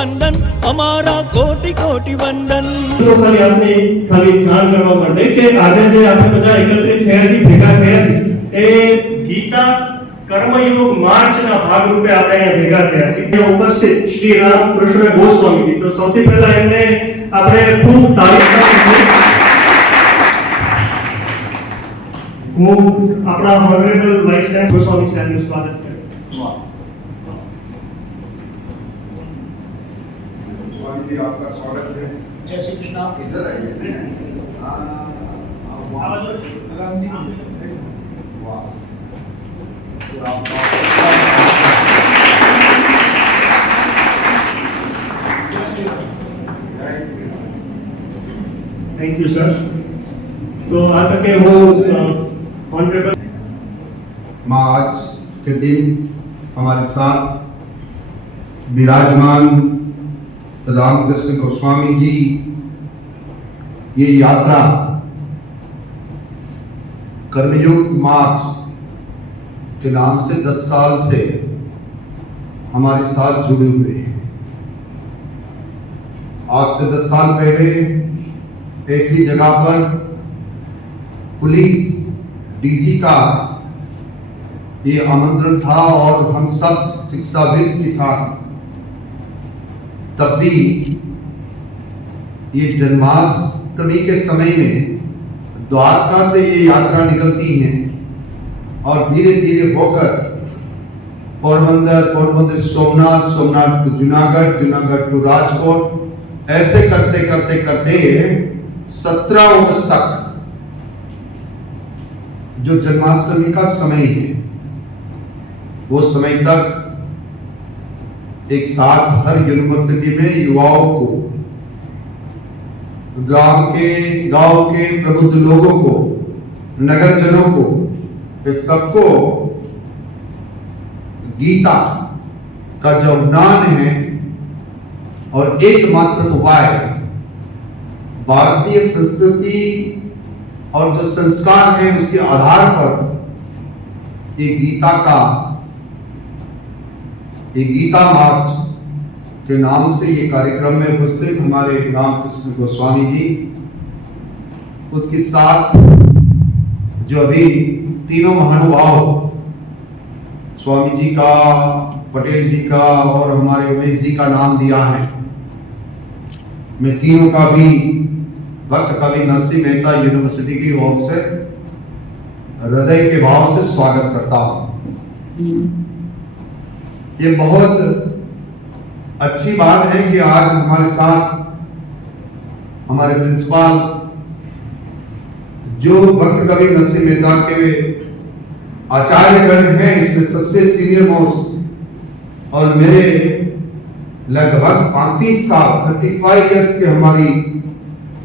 वंदन અમારા કોટી કોટી વંદન। તો ખાલી જાણ કરવા માટે કે આજે જે આપણે બધા એકત્રિત થયા છીએ, ભેગા થયા છીએ, એ ગીતા કર્મયોગ માર્ચના ભાગરૂપે આપણે અહીંયા ભેગા થયા છીએ। ઉપસ્થિત શ્રી રામકૃષ્ણ ગોસ્વામીજી, તો સૌથી પહેલા એમને આપણે ખૂબ તારીફ કરીએ। હું આપણા હોનરેબલ વાઇસ ચાન્સલર ગોસ્વામી સાહેબનું સ્વાગત કરું। जी आपका स्वागत है। जय श्री कृष्ण। इधर आइए। Thank you sir. तो आज तक वो ऑनरेबल आज के दिन हमारे साथ विराजमान रामकृष्ण गोस्वामी जी ये यात्रा कर्मयोग मार्च के नाम से 10 साल से हमारे साथ जुड़े हुए हैं। आज से 10 साल पहले ऐसी जगह पर पुलिस डीजी का ये आमंत्रण था और हम सब शिक्षाविद के साथ तब भी ये जन्माष्टमी के समय में द्वारका से ये यात्रा निकलती है और धीरे धीरे होकर पोरबंदर सोमनाथ, सोमनाथ टू जूनागढ़, जूनागढ़ टू राजकोट, ऐसे करते करते करते 17 अगस्त तक जो जन्माष्टमी का समय है वो समय तक एक साथ हर यूनिवर्सिटी में युवाओं को, गांव के प्रबुद्ध लोगों को, नगरजनों को, सबको गीता का जो ज्ञान है और एकमात्र उपाय भारतीय संस्कृति और जो संस्कार है उसके आधार पर एक गीता मार्च के नाम से ये कार्यक्रम में उपस्थित हमारे रामकृष्ण गोस्वामी जी, उसके साथ जो अभी तीनों महानुभाव स्वामी जी का, पटेल जी का और हमारे उमेश जी का नाम दिया है, मैं तीनों का भी भक्त कवि नरसिंह मेहता यूनिवर्सिटी की ओर से हृदय के भाव से स्वागत करता हूं। ये बहुत अच्छी बात है कि आज हमारे साथ हमारे प्रिंसिपल जो भक्त कवि नरसिंह मेहता के आचार्यगण हैं, इसमें सबसे सीनियर मोस्ट और मेरे लगभग 35 साल 35 इयर्स के हमारी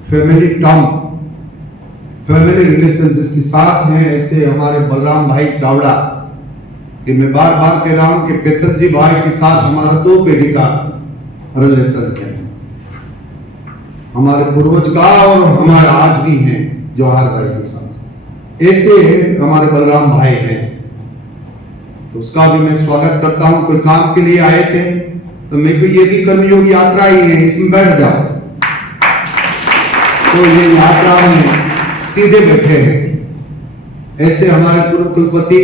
फैमिली रिलेशन जिसके साथ हैं, ऐसे हमारे बलराम भाई चावड़ा कि मैं बार बार कह रहा हूं कि केतन जी भाई के साथ हमारा 2 पीढ़ी का रिलेशन है, हमारे पूर्वज का और हमारे आज भी हैं जवाहर भाई के साथ, ऐसे हमारे बलराम भाई हैं। तो उसका भी मैं स्वागत करता हूं। कोई काम के लिए आए थे तो मेरे को ये भी कर्मयोग यात्रा ही है, इसमें बैठ जाओ, तो ये यात्रा में सीधे बैठे हैं। ऐसे हमारे पूर्व कुलपति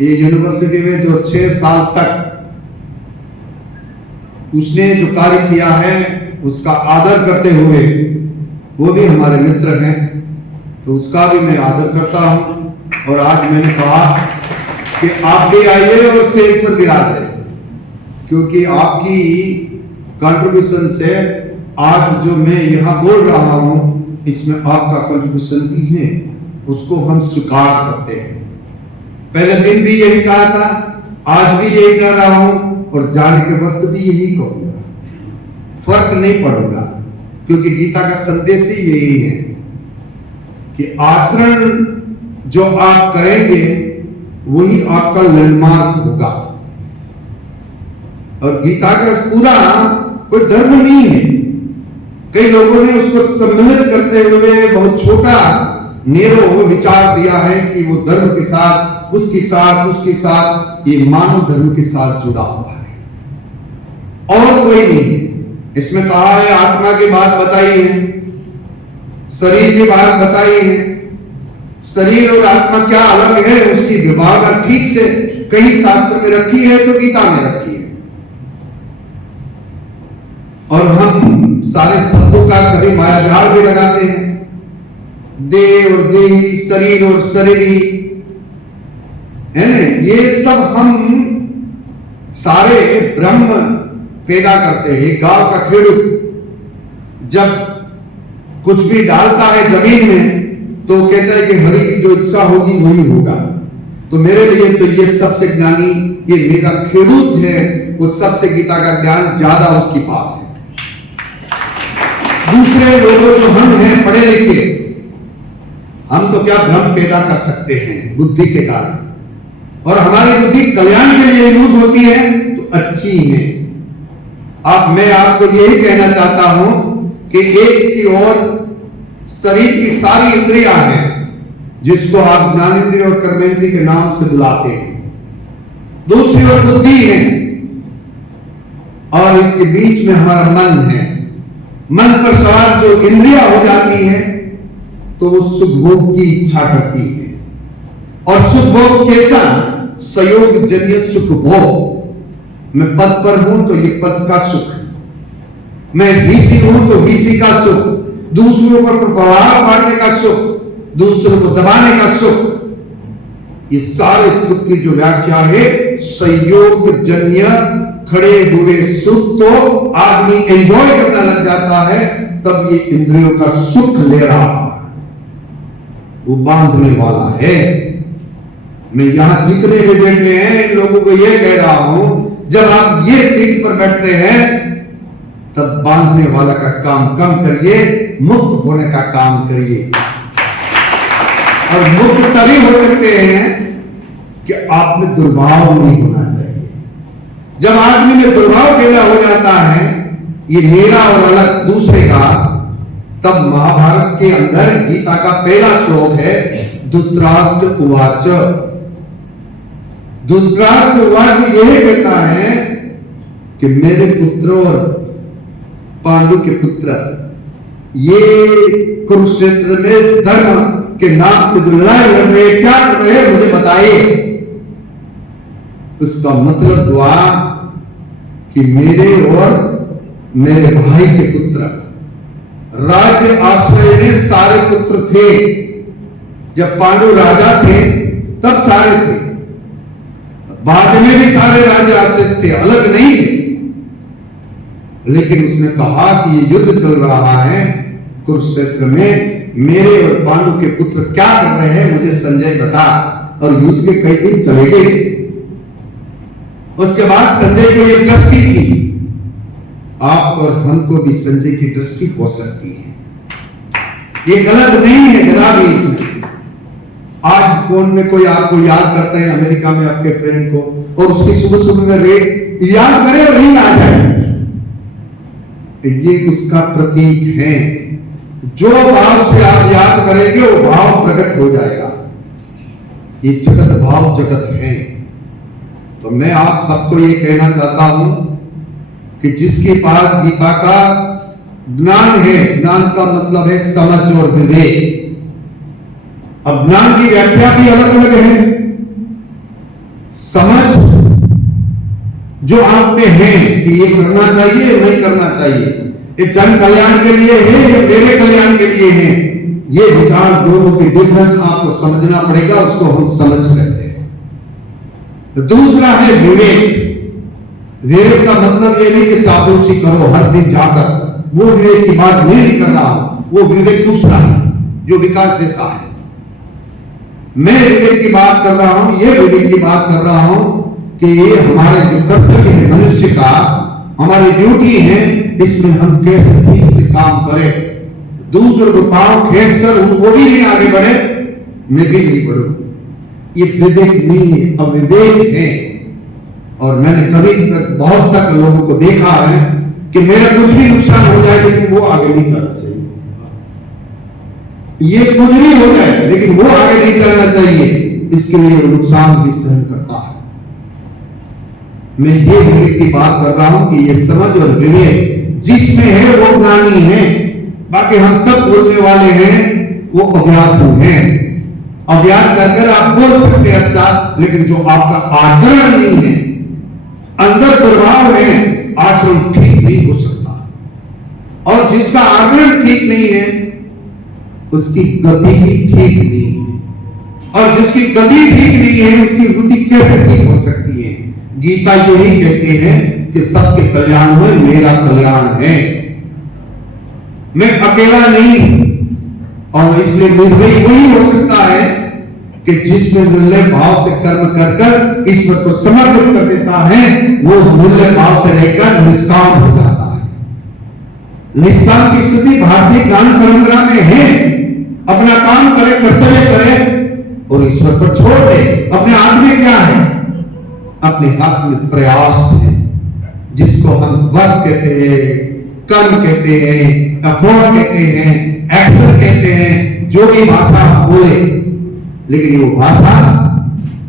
ये यूनिवर्सिटी में जो 6 साल तक उसने जो कार्य किया है उसका आदर करते हुए वो भी हमारे मित्र हैं, तो उसका भी मैं आदर करता हूं। और आज मैंने कहा कि आप भी आइए और स्टेज पर विराजें, क्योंकि आपकी कंट्रीब्यूशन से आज जो मैं यहाँ बोल रहा हूं इसमें आपका कंट्रीब्यूशन भी है, उसको हम स्वीकार करते हैं। पहले दिन भी यही कहा था, आज भी यही कह रहा हूं और जाने के वक्त भी यही कहूंगा, फर्क नहीं पड़ेगा, क्योंकि गीता का संदेश ही यही है कि आचरण जो आप करेंगे वही आपका लैंडमार्क होगा। और गीता का पूरा कोई धर्म नहीं है, कई लोगों ने उसको सम्मिलित करते हुए बहुत छोटा नेरो विचार दिया है कि वो धर्म के साथ उसके साथ ये मानव धर्म के साथ जुड़ा हुआ है। और कोई नहीं है। इसमें कहा है, आत्मा की बात बताई है, शरीर की बात बताई है। शरीर और आत्मा क्या अलग है, उसकी विभावना ठीक से कहीं शास्त्र में रखी है तो गीता में रखी है। और हम सारे शब्दों का कभी मायाजाल भी लगाते हैं, देह और देही, शरीर और शरीरी, है ना। ये सब हम सारे ब्रह्म पैदा करते हैं। गांव का खेडूत जब कुछ भी डालता है जमीन में तो कहता है कि हरि की जो इच्छा होगी वही होगा। तो मेरे लिए तो ये सबसे ज्ञानी ये मेरा खेडूत है, वो सबसे गीता का ज्ञान ज्यादा उसके पास है। दूसरे लोगों जो हम हैं पढ़े लिखे, हम तो क्या भ्रम पैदा कर सकते हैं बुद्धि के कारण, और हमारी बुद्धि कल्याण के लिए यूज होती है तो अच्छी है। अब मैं आपको यही कहना चाहता हूं कि एक की ओर शरीर की सारी इंद्रियां हैं, जिसको आप ज्ञानेंद्रिय और कर्मेंद्रिय के नाम से बुलाते हैं। दूसरी ओर बुद्धि है, और इसके बीच में हमारा मन है। मन पर सवार जो इंद्रियां हो जाती है तो वो सुख भोग की इच्छा करती है। और सुख भोग कैसा? संयोग जन्य सुख भोग। मैं पद पर हूं तो ये पद का सुख, मैं वीसी हूं तो वीसी का सुख, दूसरों पर प्रभाव पाड़ने का सुख, दूसरों को दबाने का सुख। ये सारे सुख की जो व्याख्या है, संयोग जन्य खड़े हुए सुख को आदमी एंजॉय करना लग जाता है, तब ये इंद्रियों का सुख ले रहा है, वो बांधने वाला है। मैं यहां जितने भी बैठे हैं इन लोगों को यह कह रहा हूं, जब आप ये सीट पर बैठते हैं तब बांधने वाला का काम कम करिए, मुक्त होने का काम करिए। और मुक्त तभी हो सकते हैं कि आप में दुर्भाव नहीं होना चाहिए। जब आदमी में दुर्भाव पैदा हो जाता है, ये मेरा और अलग दूसरे का, तब महाभारत के अंदर गीता का पहला श्लोक है, धृतराष्ट्र उवाच। धृतराष्ट्र उवाच यही कहता है कि मेरे पुत्र और पांडु के पुत्र ये कुरुक्षेत्र में धर्म के नाम से जो लड़ाई लड़ रहे, क्या कर रहे हैं मुझे बताइए। उसका मतलब हुआ कि मेरे और मेरे भाई के पुत्र, राज्य आश्रय में सारे पुत्र थे। जब पांडु राजा थे तब सारे थे, बाद में भी सारे राज्य आश्रित थे, अलग नहीं थे। लेकिन उसने कहा कि ये युद्ध चल रहा है कुरुक्षेत्र में, मेरे और पांडु के पुत्र क्या कर रहे हैं मुझे संजय बता। और युद्ध के कई दिन चले गए। उसके बाद संजय को एक दृष्टि थी, आप और हमको भी संजय की दृष्टि हो सकती है, ये गलत नहीं है जरा भी इसमें। आज फोन में कोई आपको याद करता है अमेरिका में आपके फ्रेंड को, और उसकी सुबह सुबह में रेट याद करे और नहीं आ जाए, ये उसका प्रतीक है। जो भाव से आप याद करेंगे वो भाव प्रकट हो जाएगा। ये जगत भाव जगत है। तो मैं आप सबको ये कहना चाहता हूं कि जिसके पास गीता का ज्ञान है, ज्ञान का मतलब है समझ और विवेक। अब ज्ञान की व्याख्या भी अलग अलग है। समझ जो आप में है कि ये करना चाहिए नहीं करना चाहिए, ये जन कल्याण के लिए है या मेरे कल्याण के लिए है, ये विचार दोनों के डिफरेंस आपको समझना पड़ेगा, उसको हम समझ लेते हैं। तो दूसरा है विवेक। विवेक का मतलब ये नहीं कि चापलूसी करो हर दिन जाकर, वो विवेक की बात नहीं कर रहा हूं, वो विवेक दूसरा है जो विकास जैसा है। मैं विवेक की बात कर रहा हूं, ये विवेक की बात कर रहा हूं कि ये हमारे जो कर्तव्य है मनुष्य का, हमारी ड्यूटी है, इसमें हम कैसे ठीक से काम करें। दूसरों को पांव खींचकर वो भी नहीं आगे बढ़े, मैं भी नहीं बढ़ूं, ये विवेक नहीं है, अविवेक है। और मैंने कभी तक बहुत तक लोगों को देखा है कि मेरा कुछ भी नुकसान हो जाए लेकिन वो आगे नहीं करना चाहिए। ये कुछ भी हो जाए लेकिन वो आगे नहीं करना चाहिए, इसके लिए वो नुकसान भी सहन करता है। मैं ये विवेक की बात कर रहा हूं कि ये समझ और विवेक जिसमें है वो ज्ञानी है। बाकी हम सब बोलने वाले हैं वो अभ्यास हैं। अभ्यास करके आप बोल सकते हैं अच्छा, लेकिन जो आपका आचरण नहीं है, अंदर दुर्भाव है, आचरण ठीक नहीं हो सकता। और जिसका आचरण ठीक नहीं है उसकी गति भी ठीक नहीं है, और जिसकी गति ठीक नहीं है उसकी बुद्धि कैसे ठीक हो सकती है। गीता यही कहते हैं कि सबके कल्याण में मेरा कल्याण है, मैं अकेला नहीं। और इसलिए निर्भय वही हो सकता है कि जिसमें निर्लय भाव से कर्म कर कर ईश्वर को समर्पित कर देता है, वो निर्लय भाव से रहकर निष्काम हो जाता है। निष्काम की स्थिति भारतीय ज्ञान परंपरा में है। अपना काम करे, कर्तव्य करे और ईश्वर पर छोड़ दे। अपने हाथ में क्या है? अपने हाथ में प्रयास है, जिसको हम वर्क कहते हैं, कर्म कहते हैं, एफर्ट कहते हैं, एक्शन कहते हैं, जो भी भाषा हम बोले, लेकिन वो भाषा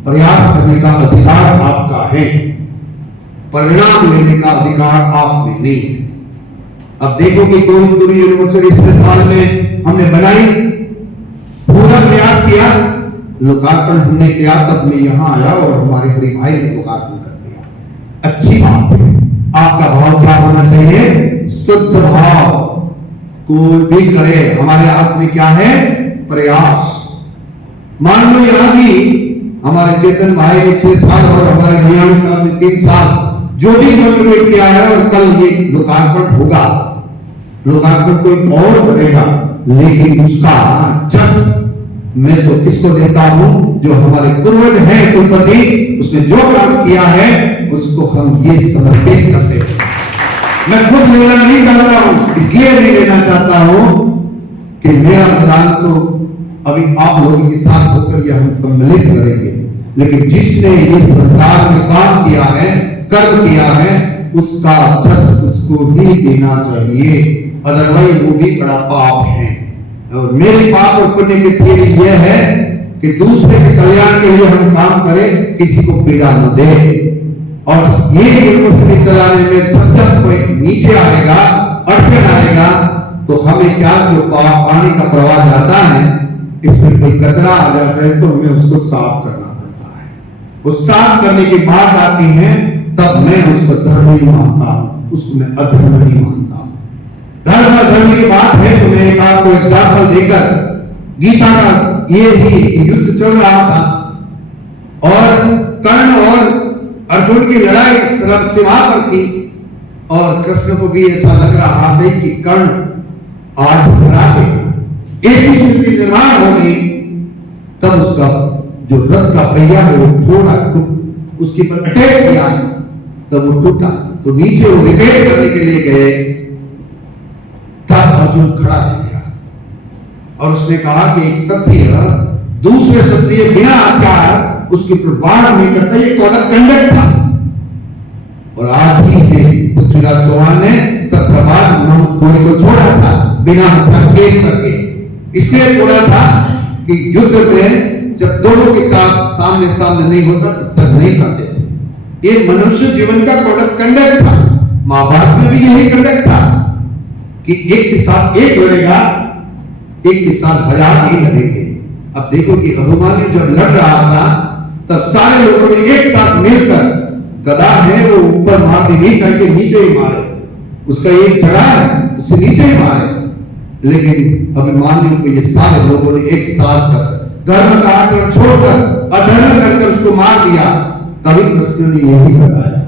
प्रयास करने का अधिकार आपका है, परिणाम लेने का अधिकार आप में नहीं है। अब देखो कि गोविंदपुरी यूनिवर्सिटी पिछले साल में हमने बनाई, पूरा प्रयास किया, लोकार्पण हमने किया, तब मैं यहां आया और हमारे हरि भाई ने लोकार्पण कर दिया। अच्छी बात है। आपका भाव क्या होना चाहिए? शुद्ध भाव। कोई भी करे, हमारे हाथ में क्या है? प्रयास। मान लो यहां भी हमारे चेतन भाई ने 6 साल और हमारे नियामी साहब ने 3 साल जो भी मोटिवेट किया है, और कल ये लोकार्पण होगा। लोकार्पण कोई और करेगा, लेकिन उसका जस मैं तो किसको देता हूं? जो हमारे पूर्वज हैं, कुलपति, उसने जो काम किया है उसको हम ये समर्पित करते हैं। मैं खुद लेना नहीं चाहता हूं, इसलिए नहीं लेना चाहता हूं कि मेरा मतदान तो अभी आप लोगों के साथ होकर यह हम सम्मिलित करेंगे, लेकिन जिसने ये संसार में काम किया है, कर्म किया है, उसका जस उसको ही देना चाहिए। अदरवाइज वो भी बड़ा पाप है। और मेरी पाप और पुण्य की थियरी यह है कि दूसरे के कल्याण के लिए हम काम करें, किसी को पीड़ा न दे। और ये यूनिवर्सिटी चलाने में जब जब कोई नीचे आएगा, अड़चन आएगा, तो हमें क्या, जो पानी का प्रवाह जाता है, इसमें कोई कचरा आ जाता है तो हमें उसको साफ करना पड़ता है। वो साफ करने की बात आती है, तब मैं उसको धर्म नहीं मानता हूं, उसको मैं अधर्म नहीं मानता हूं। धर्म की बात है तो मैं एक आपको एग्जाम्पल देकर, गीता का ये ही युद्ध चल रहा था और कर्ण और अर्जुन की लड़ाई सीमा पर थी, और कृष्ण को भी ऐसा लग रहा था कि कर्ण आज हरा देगा। ऐसी स्थिति निर्माण हो गई, तब उसका जो रथ का पहिया है वो थोड़ा उसके पर अटैक किया, तब वो टूटा। तो नीचे वो रिपेयर करने के लिए गए, तब अर्जुन खड़ा रह गया और उसने कहा कि एक क्षत्रिय दूसरे क्षत्रिय बिना हथियार उसके ऊपर वार नहीं करता, ये कोड ऑफ कंडक्ट था। और आज ही के पृथ्वीराज चौहान ने 17 बार मोहम्मद गोरी को छोड़ा था बिना हथियार पेश करके। इसलिए छोड़ा था कि युद्ध में जब दोनों के साथ सामने सामने नहीं होता तब तक नहीं करते थे। ये मनुष्य जीवन का कोड ऑफ कंडक्ट था। महाभारत में भी यही कंडक्ट था कि एक के साथ एक लड़ेगा, एक के साथ 1000 ही लड़ेंगे। अब देखो कि अभिमन्यु जब लड़ रहा था तब सारे लोगों ने एक साथ मिलकर, गदा है वो ऊपर मारने नहीं चाहिए, नीचे ही मारे, उसका एक जगह है उससे नीचे ही मारे। लेकिन अभिमन्यु को ये सारे लोगों ने एक साथ कर धर्म का आचरण छोड़कर अधर्म करके उसको मार दिया। तभी कृष्ण ने यही बताया,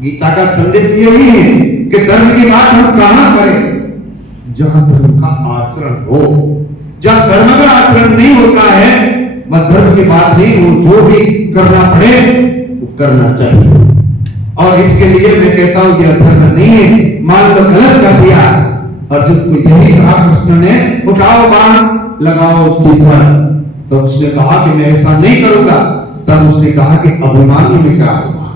गीता का संदेश यही है कि धर्म की बात हम कहां करें? जहां धर्म का आचरण हो। जहां धर्म का आचरण नहीं होता है, वह धर्म की बात नहीं हो, जो भी करना पड़े वो करना चाहिए। और इसके लिए मैं कहता हूं यह धर्म नहीं है। मान लो गलत कर दिया, अर्जुन को यही कहा कृष्ण ने, उठाओ बाण लगाओ उसके ऊपर, तो उसने कहा कि मैं ऐसा नहीं करूंगा। तब उसने कहा कि अभिमानी में क्या होगा।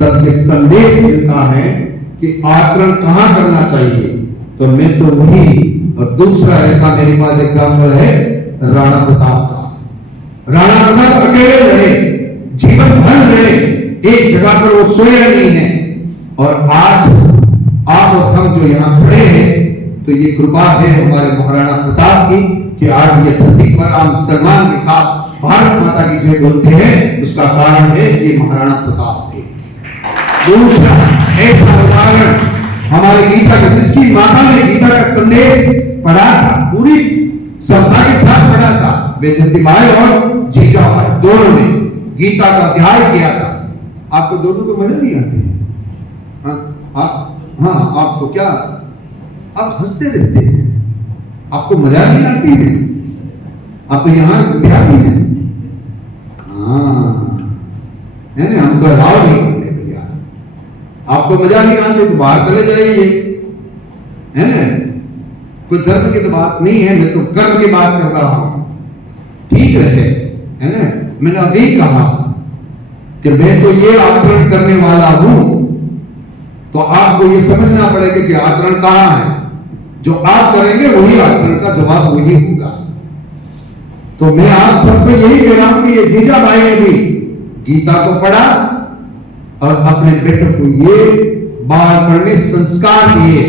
तब ये संदेश मिलता है कि आचरण कहां करना चाहिए। तो मैं तो वही, और दूसरा ऐसा मेरे पास एग्जाम्पल है राणा प्रताप का। राणा प्रताप अकेले लड़े, जीवन भर लड़े, एक जगह पर वो सोया नहीं है। और आज आप और हम जो यहाँ खड़े हैं, तो ये कृपा है हमारे महाराणा प्रताप की कि आज ये धरती पर हम सम्मान के साथ भारत माता की जय बोलते हैं। उसका कारण है ये महाराणा प्रताप थे। दूसरा ऐसा उदाहरण हमारी गीता का, जिसकी माता ने गीता का संदेश पढ़ा था, पूरी श्रद्धा के साथ पढ़ा था, वैजयंती भाई और जीजा भाई दोनों ने गीता का अध्याय किया था। आपको दोनों को मजा नहीं आती है? हाँ, आपको क्या, आप हंसते रहते हैं, आपको मजा नहीं आती है? आप तो यहाँ विद्यार्थी हैं। हाँ, है ना, हम तो अलाव नहीं करते भैया। आपको मजा नहीं आती तो बाहर चले जाइए, है ना। कोई धर्म की तो बात नहीं है, मैं तो कर्म की बात कर रहा हूं। ठीक है ना। मैंने अभी कहा कि मैं तो ये आचरण करने वाला हूं, तो आपको ये समझना पड़ेगा कि आचरण कहां है। जो आप करेंगे वही आचरण का जवाब वही होगा। तो मैं आप सबको यही कह रहा हूं कि ये जीजा भाई ने भी गीता को पढ़ा और अपने बेटे को ये बालपन में संस्कार दिए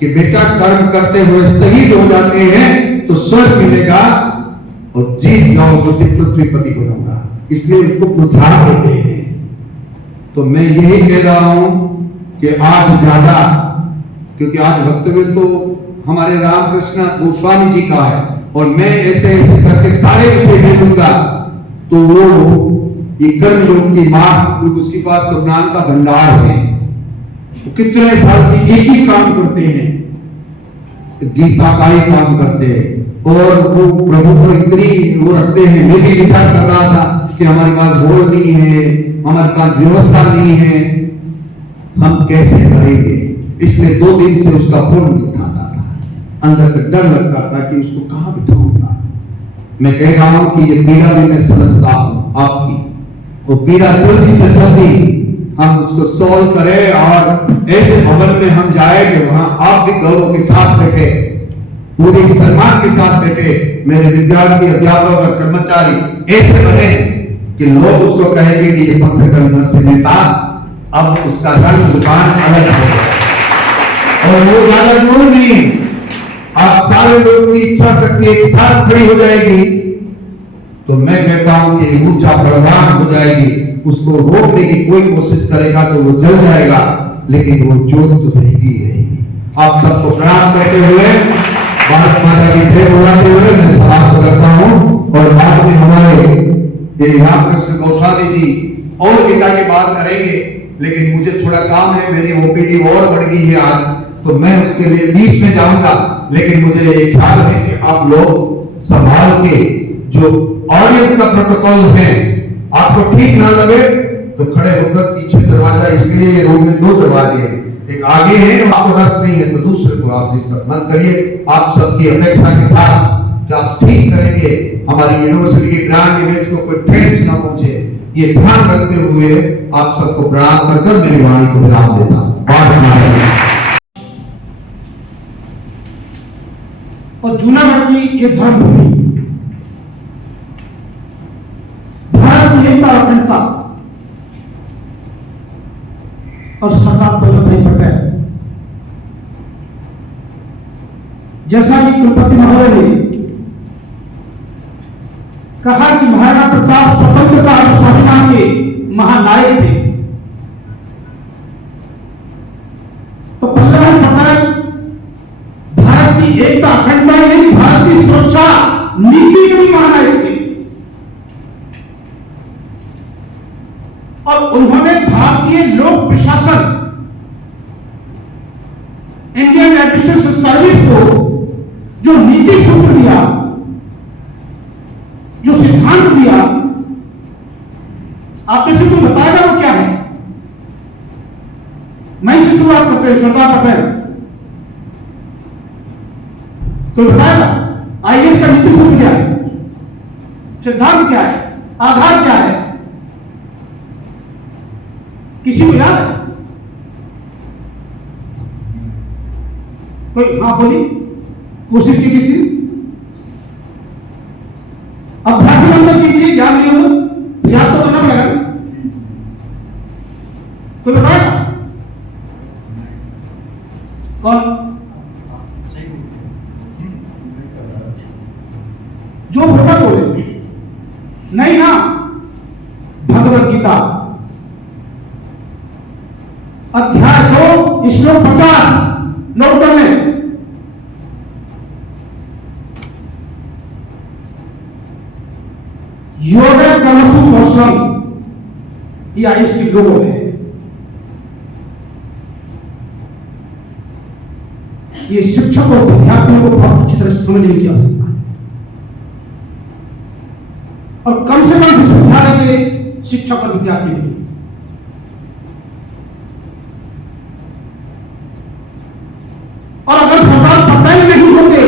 कि बेटा कर्म करते हुए शहीद हो जाते हैं तो स्वर्ग मिलेगा, और जीत जाओगे तो पृथ्वीपति बनूंगा, इसलिए उसको प्रोत्साहन देते हैं। तो मैं यही कह रहा हूं कि आज ज्यादा, क्योंकि आज वक्तव्य तो हमारे रामकृष्ण गोस्वामी जी का है और मैं ऐसे ऐसे करके सारे विषय दे दूंगा, तो वो ये कर्म योग की मार्ग, उसके पास तो ज्ञान का भंडार है। तो कितने साल से एक ही काम करते हैं, गीता का ही काम करते हैं, और वो प्रभु को इतनी वो रखते हैं। मैं भी विचार कर रहा था कि हमारे पास बोल नहीं है, हमारे पास व्यवस्था नहीं है, हम कैसे करेंगे। इसलिए 2 दिन से उसका फोन नहीं उठाता था, अंदर से डर लगता था कि उसको कहां बिठाऊंगा। मैं कह रहा हूं कि ये पीड़ा भी मैं समझता हूं आपकी, वो पीड़ा जल्दी से जल्दी हम उसको सॉल्व करें और ऐसे भवन में हम जाए कि वहां आप भी गौरव के साथ बैठे, पूरे सम्मान के साथ बैठे। मेरे विद्यार्थी, अध्यापक और कर्मचारी ऐसे बने कि लोग उसको कहेंगे कि ये पंथ कलमर से नेता, अब उसका रंग दुकान अलग हो गया। और वो ज्यादा दूर नहीं, आप सारे लोग की इच्छा शक्ति एक साथ खड़ी हो जाएगी, तो मैं कहता हूं कि ऊर्जा बलवान हो जाएगी। उसको रोकने की कोई कोशिश करेगा तो वो जल जाएगा, लेकिन वो ज्योत तो रहेगी रहेगी। आप सबको प्रणाम करते हुए, भारत माता की जय बोलते हुए मैं समाप्त करता हूं। और बाद में हमारे ये रामकृष्ण गोस्वामी जी और गीता की बात करेंगे, लेकिन मुझे थोड़ा काम है, मेरी ओपीडी और बढ़ गई है आज, तो मैं उसके लिए बीच में जाऊंगा। लेकिन मुझे ये ख्याल है कि आप लोग संभाल के, जो ऑडियंस का प्रोटोकॉल है, आपको ठीक ना लगे तो खड़े होकर पीछे दरवाजा, इसलिए रूम में 2 दरवाजे हैं, एक आगे है, आपको रस नहीं है तो दूसरे को आप डिस्टर्ब मत करिए। आप सबकी अपेक्षा के साथ कि आप ठीक करेंगे, हमारी यूनिवर्सिटी की ग्रांड इमेज को कोई ठेस ना पहुंचे, ये ध्यान रखते हुए आप सबको प्रणाम कर मेरी वाणी को विराम देता हूं। और जूनागढ़ की ये धर्म भूमि, भारत की एकता अखंडता और सरदार वल्लभ भाई पटेल, जैसा कि कुलपति महोदय ने कहा कि महाराणा प्रताप स्वतंत्रता और स्वाभिमान के महानायक थे, तो वल्लभ भाई पटेल भारत की एकता अखंडता नहीं, भारत की सुरक्षा नीति के भी महानायक थे। और उन्होंने भारतीय लोक प्रशासन, इंडियन एडमिनिस्ट्रेशन सर्विस को जो नीति सूत्र दिया, जो सिद्धांत दिया, आप में से कोई बताएगा वो क्या है? मैं से शुरुआत करते हैं, सरदार पटेल तो बताएगा आईएएस का नीति सूत्र क्या है, सिद्धांत क्या है, आधार क्या है? किसी को याद है? कोई हाँ बोली, कोशिश की किसी, अभ्यास अंदर कीजिए, याद नहीं होगा, प्रयास तो करना पड़ेगा। कौन? जो वोटर बोले नहीं ना। भगवत गीता अध्याय 2 श्लोक 50 नोट कर लें। योग कर्मसु कौशलम, ये आयुष के लोगों में ये शिक्षक और विद्यार्थियों को बहुत अच्छी तरह से समझने की आवश्यकता है। और कम से कम विश्वविद्यालय के शिक्षक और विद्यार्थी के लिए और अगर सरदार पटेल नहीं होते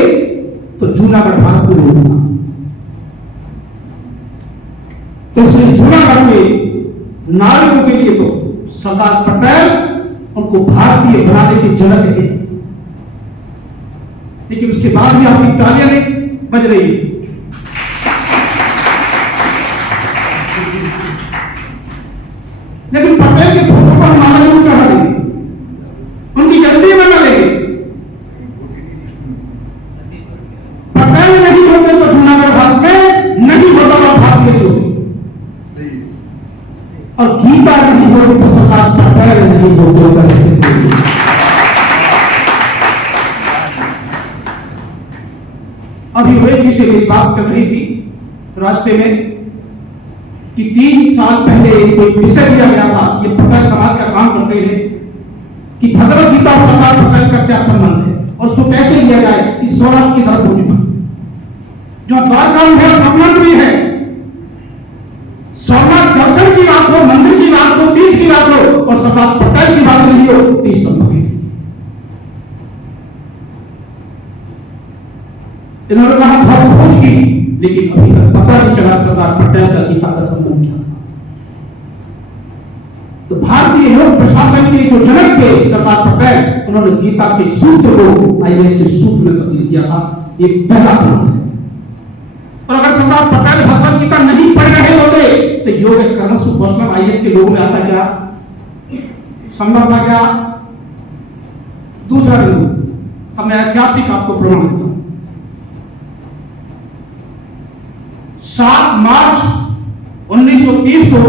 तो जूनागढ़ भारत को नहीं होता। तो इसलिए जूनागढ़ के नागरिकों के लिए तो सरदार पटेल उनको भारतीय बनाने की जनक है। लेकिन उसके बाद भी आपकी तालियां नहीं बज रही है। लेकिन पटेल के फोटो पर माला क्यों चढ़ा देंगे? उनकी जल्दी बना लेंगे। पटेल नहीं होते तो जूनागढ़ भारत में नहीं होता, और भारत नहीं होते। और गीता नहीं होती तो सरदार पटेल नहीं होते। अभी वेद जी से मेरी बात चल रही थी रास्ते में कि 3 साल पहले कोई विषय दिया गया था, ये पटेल समाज का काम करते हैं, कि भगवत गीता और सरदार पटेल का क्या संबंध है और उसको कैसे लिया जाए इस सौराष्ट्र की तरफ होने पर। जो द्वारका में है संबंध भी है, सोमनाथ दर्शन की बात हो, मंदिर की बात हो, तीर्थ की बात हो, और सरदार पटेल की बात नहीं हो तो इस संबंध। इन्होंने कहा बहुत खोज की, लेकिन अभी तक पता नहीं चला सरदार पटेल का गीता का संबंध क्या था। तो भारतीय लोक प्रशासन के जो जनक थे सरदार पटेल, उन्होंने गीता के सूत्र को आईएएस के सूत्र में तब्दील किया था। ये पहला काम है। और अगर सरदार पटेल भगवत गीता नहीं पढ़ रहे होते तो योग कर्मसु कौशलम आईएएस के लोगों में आता क्या? संभव था क्या? दूसरा बिंदु, अब मैं ऐतिहासिक आपको प्रमाण देता हूं। 7 मार्च 1930 को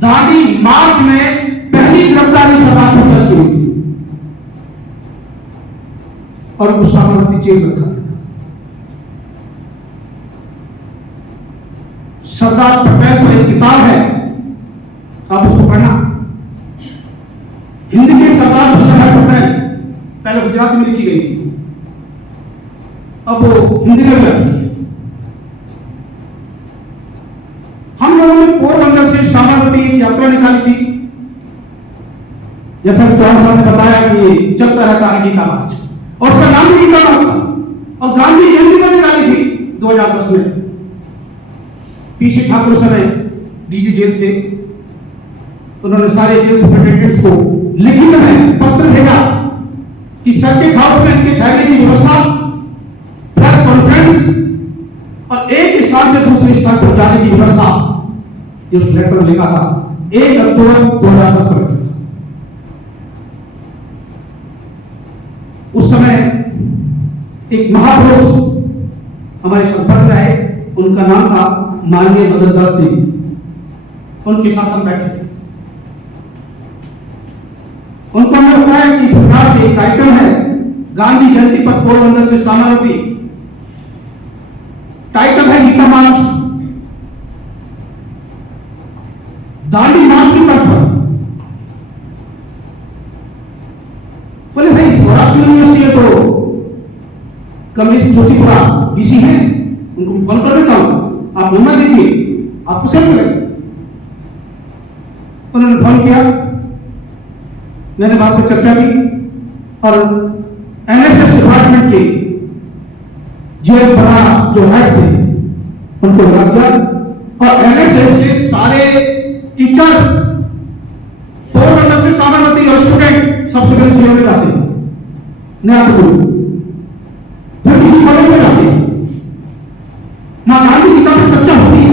दांडी मार्च में पहली गिरफ्तारी सरदार पटेल की हुई थी और उस साबरमती जेल में रखा गया। सरदार पटेल पर एक किताब है, आप उसको पढ़ना। हिंदी में सरदार वल्लभ पटेल पहले गुजराती में लिखी गई थी, अब वो हिंदी में भी आ चुकी है। हम लोगों ने पोरबंदर से साबरमती की यात्रा निकाली थी, जैसा चौहान साहब ने बताया कि चलता रहता है गीता मार्च, और उसका नाम भी गीता मार्च था। और गांधी जयंती में निकाली थी 2010 में। पीसी ठाकुर समय डीजी जेल थे, उन्होंने सारे जेल सुपरिटेंडेंट्स को लिखित में पत्र भेजा कि सर्किट हाउस में इनके ठहरने की व्यवस्था, प्रेस कॉन्फ्रेंस और एक स्थान से दूसरे स्थान पर जाने की व्यवस्था, ये उस लेटर में लिखा था। 1 अक्टूबर 2010 को लिखा था। उस समय एक महापुरुष हमारे संपर्क में आए, उनका नाम था माननीय मदन दास सिंह। उनके साथ हम बैठे थे। उनको हमने बताया कि इस प्रकार से एक आइटम है गांधी जयंती पर पोरबंदर से साबरमती, टाइटल है गीता मार्च, दांडी मार्च की तरफ। बोले भाई सौराष्ट्र यूनिवर्सिटी है तो कम्युनिस्ट जोशीपुरा बीसी है, उनको फोन कर देता हूं, आप नंबर दीजिए, आपको सेंड करें। उन्होंने फोन किया, मैंने बात पर चर्चा की और एनएसएस डिपार्टमेंट के जेल बना जो हेड थे उनको लगा दिया और एनएसएस के सारे टीचर्स पोरबंदर से साबरमती और स्टूडेंट सबसे पहले जेल में जाते हैं, नया तो फिर किसी कॉलेज में जाते हैं। मां गांधी गीता पर चर्चा होती है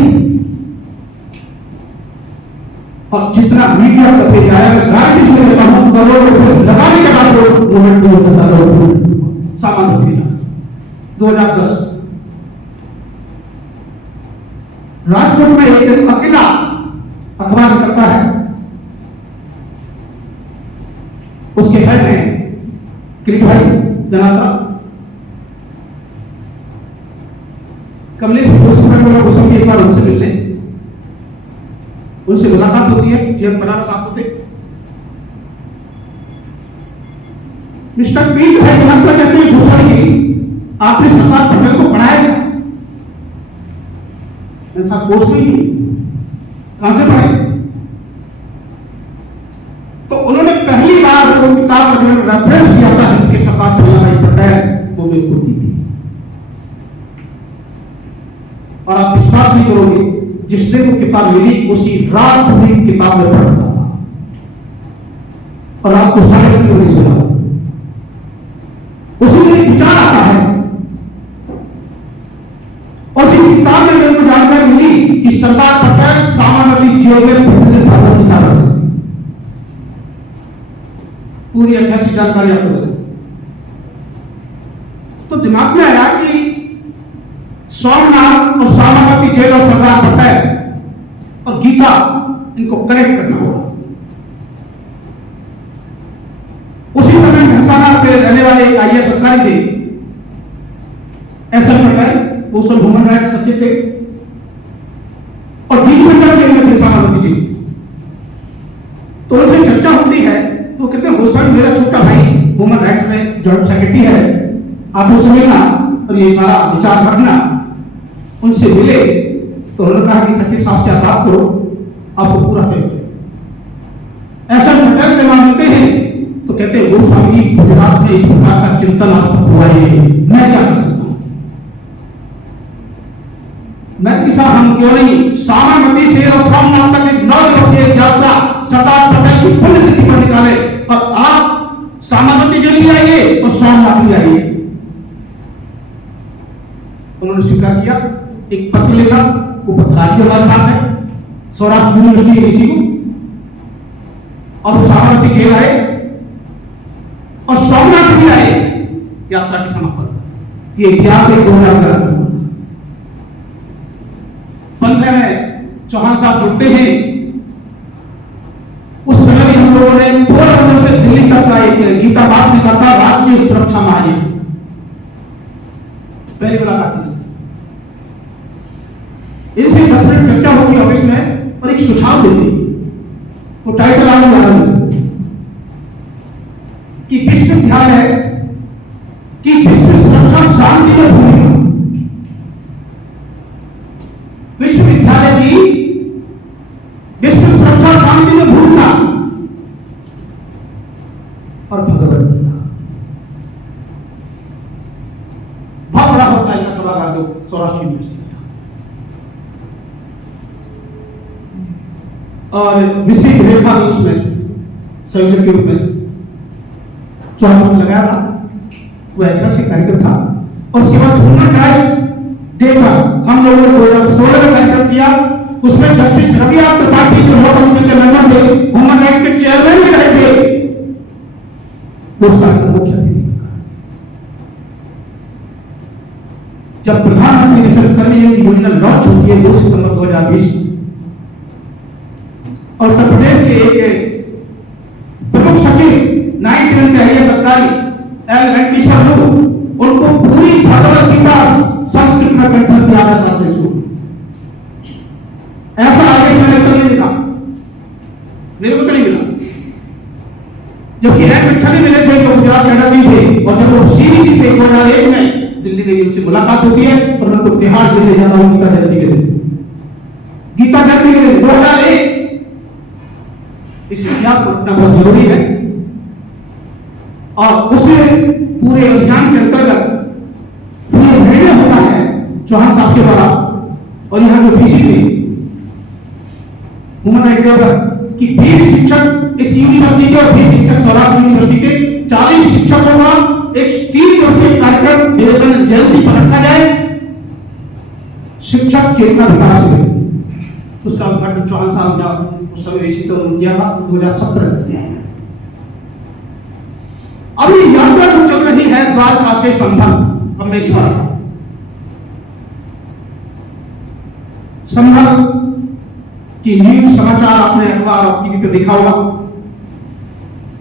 और जितना मीडिया कवरेज आया, गांधी से करोड़ों रुपए लगाने के बाद वो मूवमेंट 2010 राजकोट में एक अकेला अखबार निकलता है, उसके हेड हैं किरीट भाई जनाता कमलेश घोष एक बार उनसे मिलने, उनसे मुलाकात होती है, जीवन बनाना साथ होते। मिस्टर किरीट भाई जनाता कहते हैं घोषाली आपने सरदार पटेल को पढ़ाया क्या? ऐसा कोर्स नहीं, कहां से पढ़े? तो उन्होंने पहली बार वो किताब का जो रेफरेंस किया था कि सरदार वल्लभ भाई पटेल, वो मेरे को दी थी। और आप विश्वास नहीं करोगे, जिससे वो किताब मिली उसी रात पूरी किताब में पढ़ता था और आपको सारे नहीं सुना। उसी में एक विचार आता है और उसी किताब में मेरे को जानकारी मिली कि सरदार पटेल सामान्य जेल में प्रतिदिन भगवत गीता पढ़ते थे। पूरी ऐतिहासिक जानकारी आपको दे, तो दिमाग में आया कि सोमनाथ और साबरमती जेल और सरदार पटेल और गीता, इनको कनेक्ट करना होगा। उसी समय महसाना से रहने वाले एक आईएएस अधिकारी थे एस एन पटेल, वो सब ह्यूमन राइट्स सचिव थे और डीजीपी जेल में थे साबरमती जी। तो उनसे चर्चा होती है तो कहते हैं गोस्वामी मेरा छोटा भाई ह्यूमन राइट्स में जॉइंट सेक्रेटरी है, आप उससे मिलना और ये सारा विचार रखना। उनसे मिले तो उन्होंने कहा कि सचिव साहब से आप बात करो, आपको पूरा सहयोग। ऐसा पटेल से मांगते हैं तो कहते हैं गोस्वामी गुजरात में इस प्रकार का चिंतन आज तक हुआ ही नहीं, मैं क्या कर सकता हूं? मैं किसा हम क्यों नहीं साबरमती से और सोमनाथ तक एक 9 दिवसीय यात्रा सरदार पटेल की पुण्यतिथि पर निकाले और आप साबरमती जेल भी आइए और सोमनाथ भी आइए। उन्होंने स्वीकार किया, एक पत्र लिखा, वो पत्र आज भी हमारे पास है, सौराष्ट्र यूनिवर्सिटी के ऋषि को, और वो साबरमती जेल आए और सोमनाथ भी आए यात्रा के समापन। ये इतिहास है 2011 में। 15 में चौहान साहब जुड़ते हैं, उस समय हम लोगों ने पोरबंदर से दिल्ली तक का एक गीता पाठ निकाला था, राष्ट्रीय सुरक्षा महायज्ञ, पहली मुलाकात थी। इनसे 10 मिनट चर्चा होगी ऑफिस में और एक सुझाव देती, वो टाइटल आ रहा कि विश्वविद्यालय की विश्व सुरक्षा शांति में भूमिका, विश्वविद्यालय की विश्व सुरक्षा शांति में भूमिका और भगवत गीता। बहुत बड़ा होता है इनका सभागार जो सौराष्ट्र यूनिवर्सिटी और विशेष रेखा उसमें संयोजक के रूप में चौहान लगाया था, वो ऐतिहासिक कार्यक्रम था। और उसके बाद ह्यूमन राइट्स डे पर हम लोगों ने 2016 में कार्यक्रम किया, उसमें जस्टिस रवि आर त्रिपाठी जो लॉ काउंसिल के मेंबर थे, ह्यूमन राइट्स के चेयरमैन भी रहे थे, वो कार्यक्रम मुख्य अतिथि। जब प्रधानमंत्री निशंक करने योजना लॉन्च होती है 2 सितंबर 2020 और उत्तर प्रदेश के एक प्रमुख सचिव 9 के आईएएस अधिकारी एल वेंकटेश्वर लू, उनको पूरी भगवत गीता संस्कृत में कंठस्थ किया था सबसे शुरू। ऐसा आगे मैंने कभी देखा, मेरे को तो नहीं मिला। जबकि एम विठल मिले थे जो गुजरात कैडर थे और जब वो सीबीसी थे 2001 में दिल्ली गई, उनसे मुलाकात होती है और उनको तिहाड़ जेल ले जाना गीता जयंती के दिन, गीता जयंती के दिन 2001। इस इतिहास को रखना बहुत जरूरी है और उसे पूरे अभियान के अंतर्गत फिर निर्णय होता है चौहान साहब के द्वारा और यहाँ जो पीसी थे ह्यूमन राइट डेवलपर कि 20 शिक्षक इस यूनिवर्सिटी के और 20 शिक्षक सौराष्ट्र यूनिवर्सिटी के 40 शिक्षकों का एक 3 दिवसीय कार्यक्रम विवेकानंद जयंती पर रखा जाए, शिक्षक चेतना विकास से। उसका उद्घाटन चौहान साहब ने उस समय किया था 2017। अब ये यात्रा जो चल रही है द्वारका से संभल, अब अब मैं इस पर संभल की न्यूज समाचार आपने अखबार और टीवी पे देखा होगा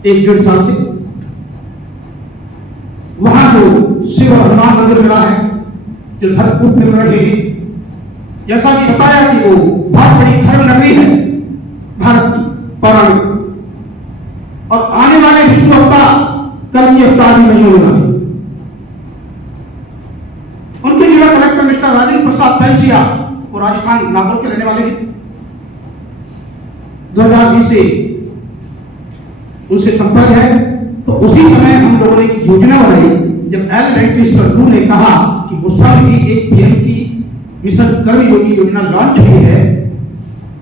1-1.5 साल से। वहां जो शिव और हनुमान मंदिर मिला है, जो धर्मकूट मिल रहे हैं, जैसा कि बताया कि वो बहुत बड़ी धर्म नगरी है भारत की पौराणिक, और आने वाले विष्णु अवतार कल की अवतार नहीं होने वाले। उनके जिला कलेक्टर मिस्टर राजेंद्र प्रसाद पैंसिया, वो राजस्थान नागौर के रहने वाले हैं। 2020 से उनसे संपर्क है, तो उसी समय हम लोगों ने एक योजना बनाई जब एल वेंकटेश्वर लू ने कहा कि गोस्वामी जी एक पीएम की मिशन कर्मयोगी योजना लॉन्च हुई है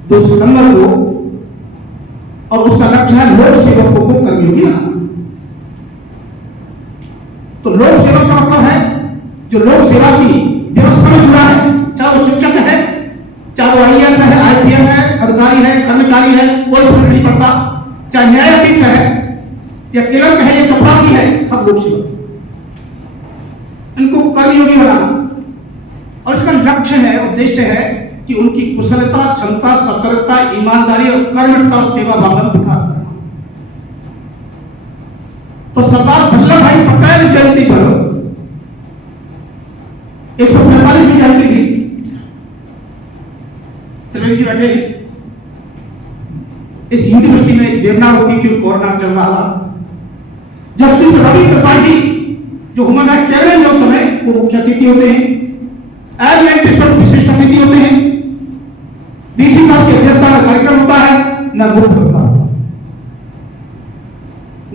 2 सितंबर को, और उसका लक्ष्य है लोक सेवकों को कर्मयोगी बनाना। तो लोक सेवक का मतलब है जो लोक सेवा की व्यवस्था में जुड़ा है, चाहे वो शिक्षक है, चाहे वो आईएएस है, आईपीएस है, अधिकारी है, कर्मचारी है, कोई फर्क नहीं पड़ता, चाहे न्यायाधीश है या क्लर्क है या चपरासी है, सब लोक सेवक। इनको कर्मयोगी बनाना, और इसका लक्ष्य है, उद्देश्य है कि उनकी कुशलता, क्षमता, सतर्कता, ईमानदारी और कर्मठता और सेवा भाव में विकास करना। तो सरदार वल्लभ भाई पटेल जयंती पर 145वीं जयंती थी, त्रिवेदी जी बैठे इस यूनिवर्सिटी में वेबिनार होती क्योंकि कोरोना चल रहा था। जस्टिस रवि त्रिपाठी जो ह्यूमन राइट चेयरमैन उस समय, वो मुख्य अतिथि होते हैं। एल वेंकटेश्वर विशिष्ट अतिथि होते हैं। डीसी साहब की अध्यक्षता में कार्यक्रम होता है, न मुख्य होता है।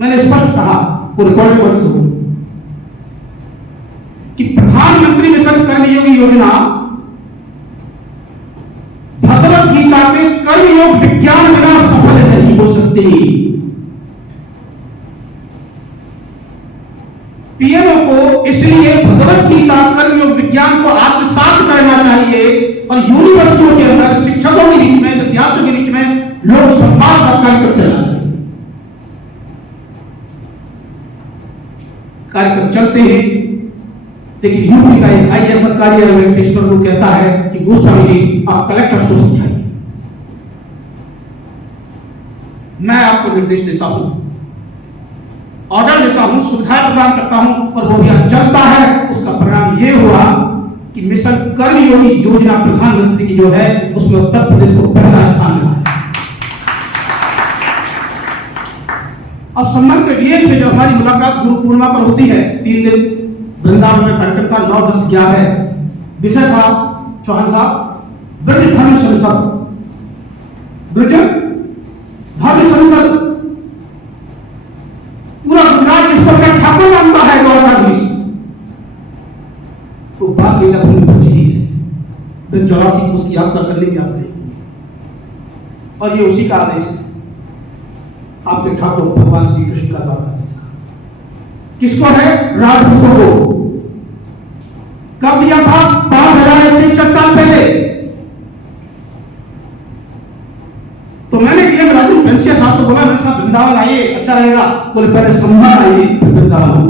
मैंने स्पष्ट कहा, वो रिकॉर्ड मौजूद हो, कि प्रधानमंत्री मिशन कर्मयोगी योजना भगवत गीता के कर्मयोग विज्ञान बिना सफल नहीं हो सकती। पीएमओ को इसलिए भगवत गीता कर्मयोग विज्ञान को आत्मसात करना चाहिए और यूनिवर्सिटियों के अंदर शिक्षकों के बीच में, विद्यार्थियों के बीच में लोक संवाद का कार्यक्रम चलना चाहिए। कार्यक्रम चलते हैं, लेकिन यूपी का एक आईएएस अधिकारी वेंकटेश्वर को कहता है कि गोस्वामी जी आप कलेक्टर को समझाइए। मैं आपको निर्देश देता हूं, ऑर्डर देता हूं, सुविधाएं प्रदान करता हूं, और वो अभियान चलता है। उसका परिणाम ये हुआ कि मिशन कर्मयोगी योजना प्रधानमंत्री की जो है उसमें उत्तर प्रदेश को पहला स्थान मिला है। और संबंध के डीएम से जो हमारी मुलाकात गुरु पूर्णिमा पर होती है, 3 दिन वृंदावन में कार्यक्रम था, 9, 10, 11 विषय था चौहान साहब ब्रज धर्म संसद, ब्रज धर्म संसद। पूरा गुजरात जिस पर ठाकुर मानता है द्वारकाधीश, तो बात लीला भूमि पहुंची है। 84 को उसकी यात्रा करने की आप देखेंगे, और ये उसी का आदेश है, आपके ठाकुर भगवान श्री कृष्ण का द्वारकाधीश। किसको है? राजवंशों को। कब दिया था? 5161 साल पहले। तो मैंने डीएम राजेंद्र पैंसिया साहब को बोला, मेरे साथ वृंदावन आइए, अच्छा रहेगा। बोले पहले संभाल आइए फिर वृंदावन।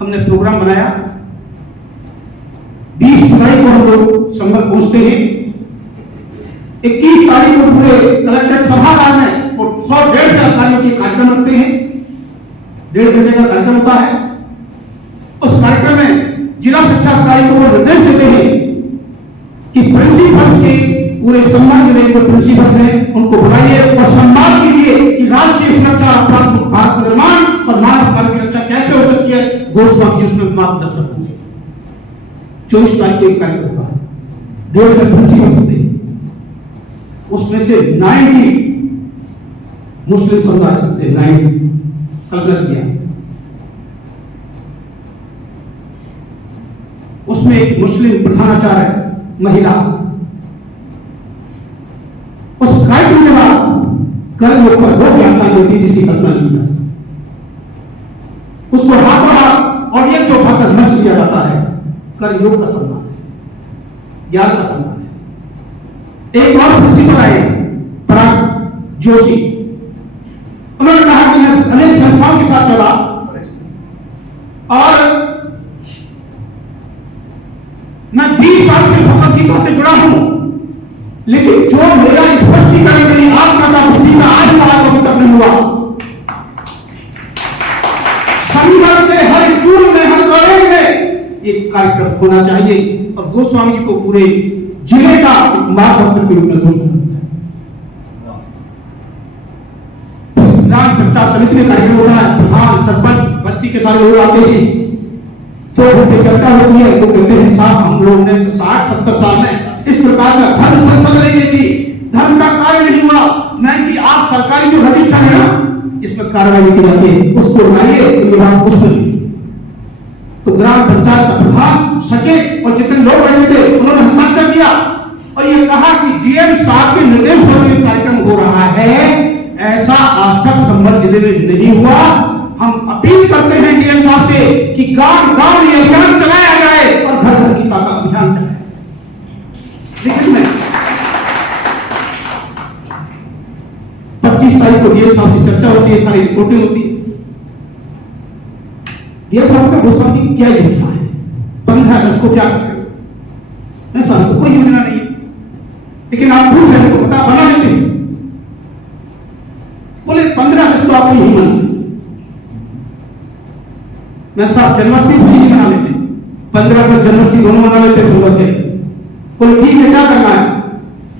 हमने प्रोग्राम बनाया, 20 जुलाई को हम लोग संभल पहुंचते हैं। 21 तारीख को पूरे कलेक्टर सभागार में 100-150 से अधिकारियों के कार्यक्रम रखते हैं। 1.5 घंटे का कार्यक्रम होता है। उस कार्यक्रम में जिला शिक्षा अधिकारी को निर्देश देते हैं कि प्रिंसिपल्स के पूरे संबंध में जो प्रिंसिपल्स हैं उनको बुलाइए और सम्मान कीजिए कि राष्ट्रीय सुरक्षा, भारत निर्माण और मानव अधिकार की रक्षा कैसे हो सकती है। गोस्वामी जी उसमें मार्गदर्शक होंगे। 24 तारीख को एक कार्यक्रम होता है, 150 प्रिंसिपल्स होते हैं। उसमें से 90 मुस्लिम समुदाय से थे, 90 कल्पना किया। उसमें एक मुस्लिम प्रधानाचार्य महिला, उस कार्यक्रम के बाद कर्म पर वो व्याख्यान देती जिसकी कल्पना नहीं कर सकती। उसको हाथों हाथ ऑडियंस से उठाकर मंच दिया जाता है। कर्म योग का सम्मान है, ज्ञान का सम्मान है। एक और प्रिंसिपल आए, पराग जोशी, उन्होंने कहा कि मैं अनेक संस्थाओं के साथ चला, और मैं 20 साल से भगवत गीता से जुड़ा हूं, लेकिन जो मेरा स्पष्टीकरण मेरी आत्मा बुद्धि का आज अभी तक नहीं हुआ। संगठन में, हर स्कूल में, हर कॉलेज में एक कार्यक्रम होना चाहिए और गोस्वामी जी को पूरे जिले का मार्गदर्शक के रूप में घोषणा। ग्राम पंचायत समिति में कार्यक्रम होता है, प्रधान, सरपंच, बस्ती के सारे लोग आते हैं, तो चर्चा होती है, तो कहते हैं साहब हम लोग ने 60-70 साल में इस प्रकार का धर्म संसद नहीं थी, धर्म का कार्य नहीं हुआ, नहीं कि आप सरकारी जो रजिस्टर है ना इसमें कार्रवाई की जाती है, उसको लाइए तो ये बात उसमें। तो ग्राम पंचायत का प्रधान, सचिव और जितने लोग बैठे थे उन्होंने हस्ताक्षर किया और ये कहा कि डीएम साहब के निर्देश पर ये कार्यक्रम हो रहा है, ऐसा आज तक संभल जिले में नहीं हुआ। हम अपील करते हैं डीएम साहब से कि गांव-गांव ये अभियान चलाया जाए और घर घर गीता का अभियान चलाया। लेकिन मैं 25 तारीख को डीएम साहब से चर्चा होती है, सारी रिपोर्टिंग होती है। डीएम साहब का गोस्वामी की क्या योजना है, 15 अगस्त को क्या करेंगे? मैं साहब तो कोई योजना नहीं है, लेकिन आप पूछ रहे हो पता बना लेते हैं। बोले 15 अगस्त तो आप यही मनाते, मैं साहब जन्माष्टमी भी नहीं मना लेते, 15 अगस्त जन्माष्टमी दोनों मना लेते संगत के। बोले ठीक है क्या करना है?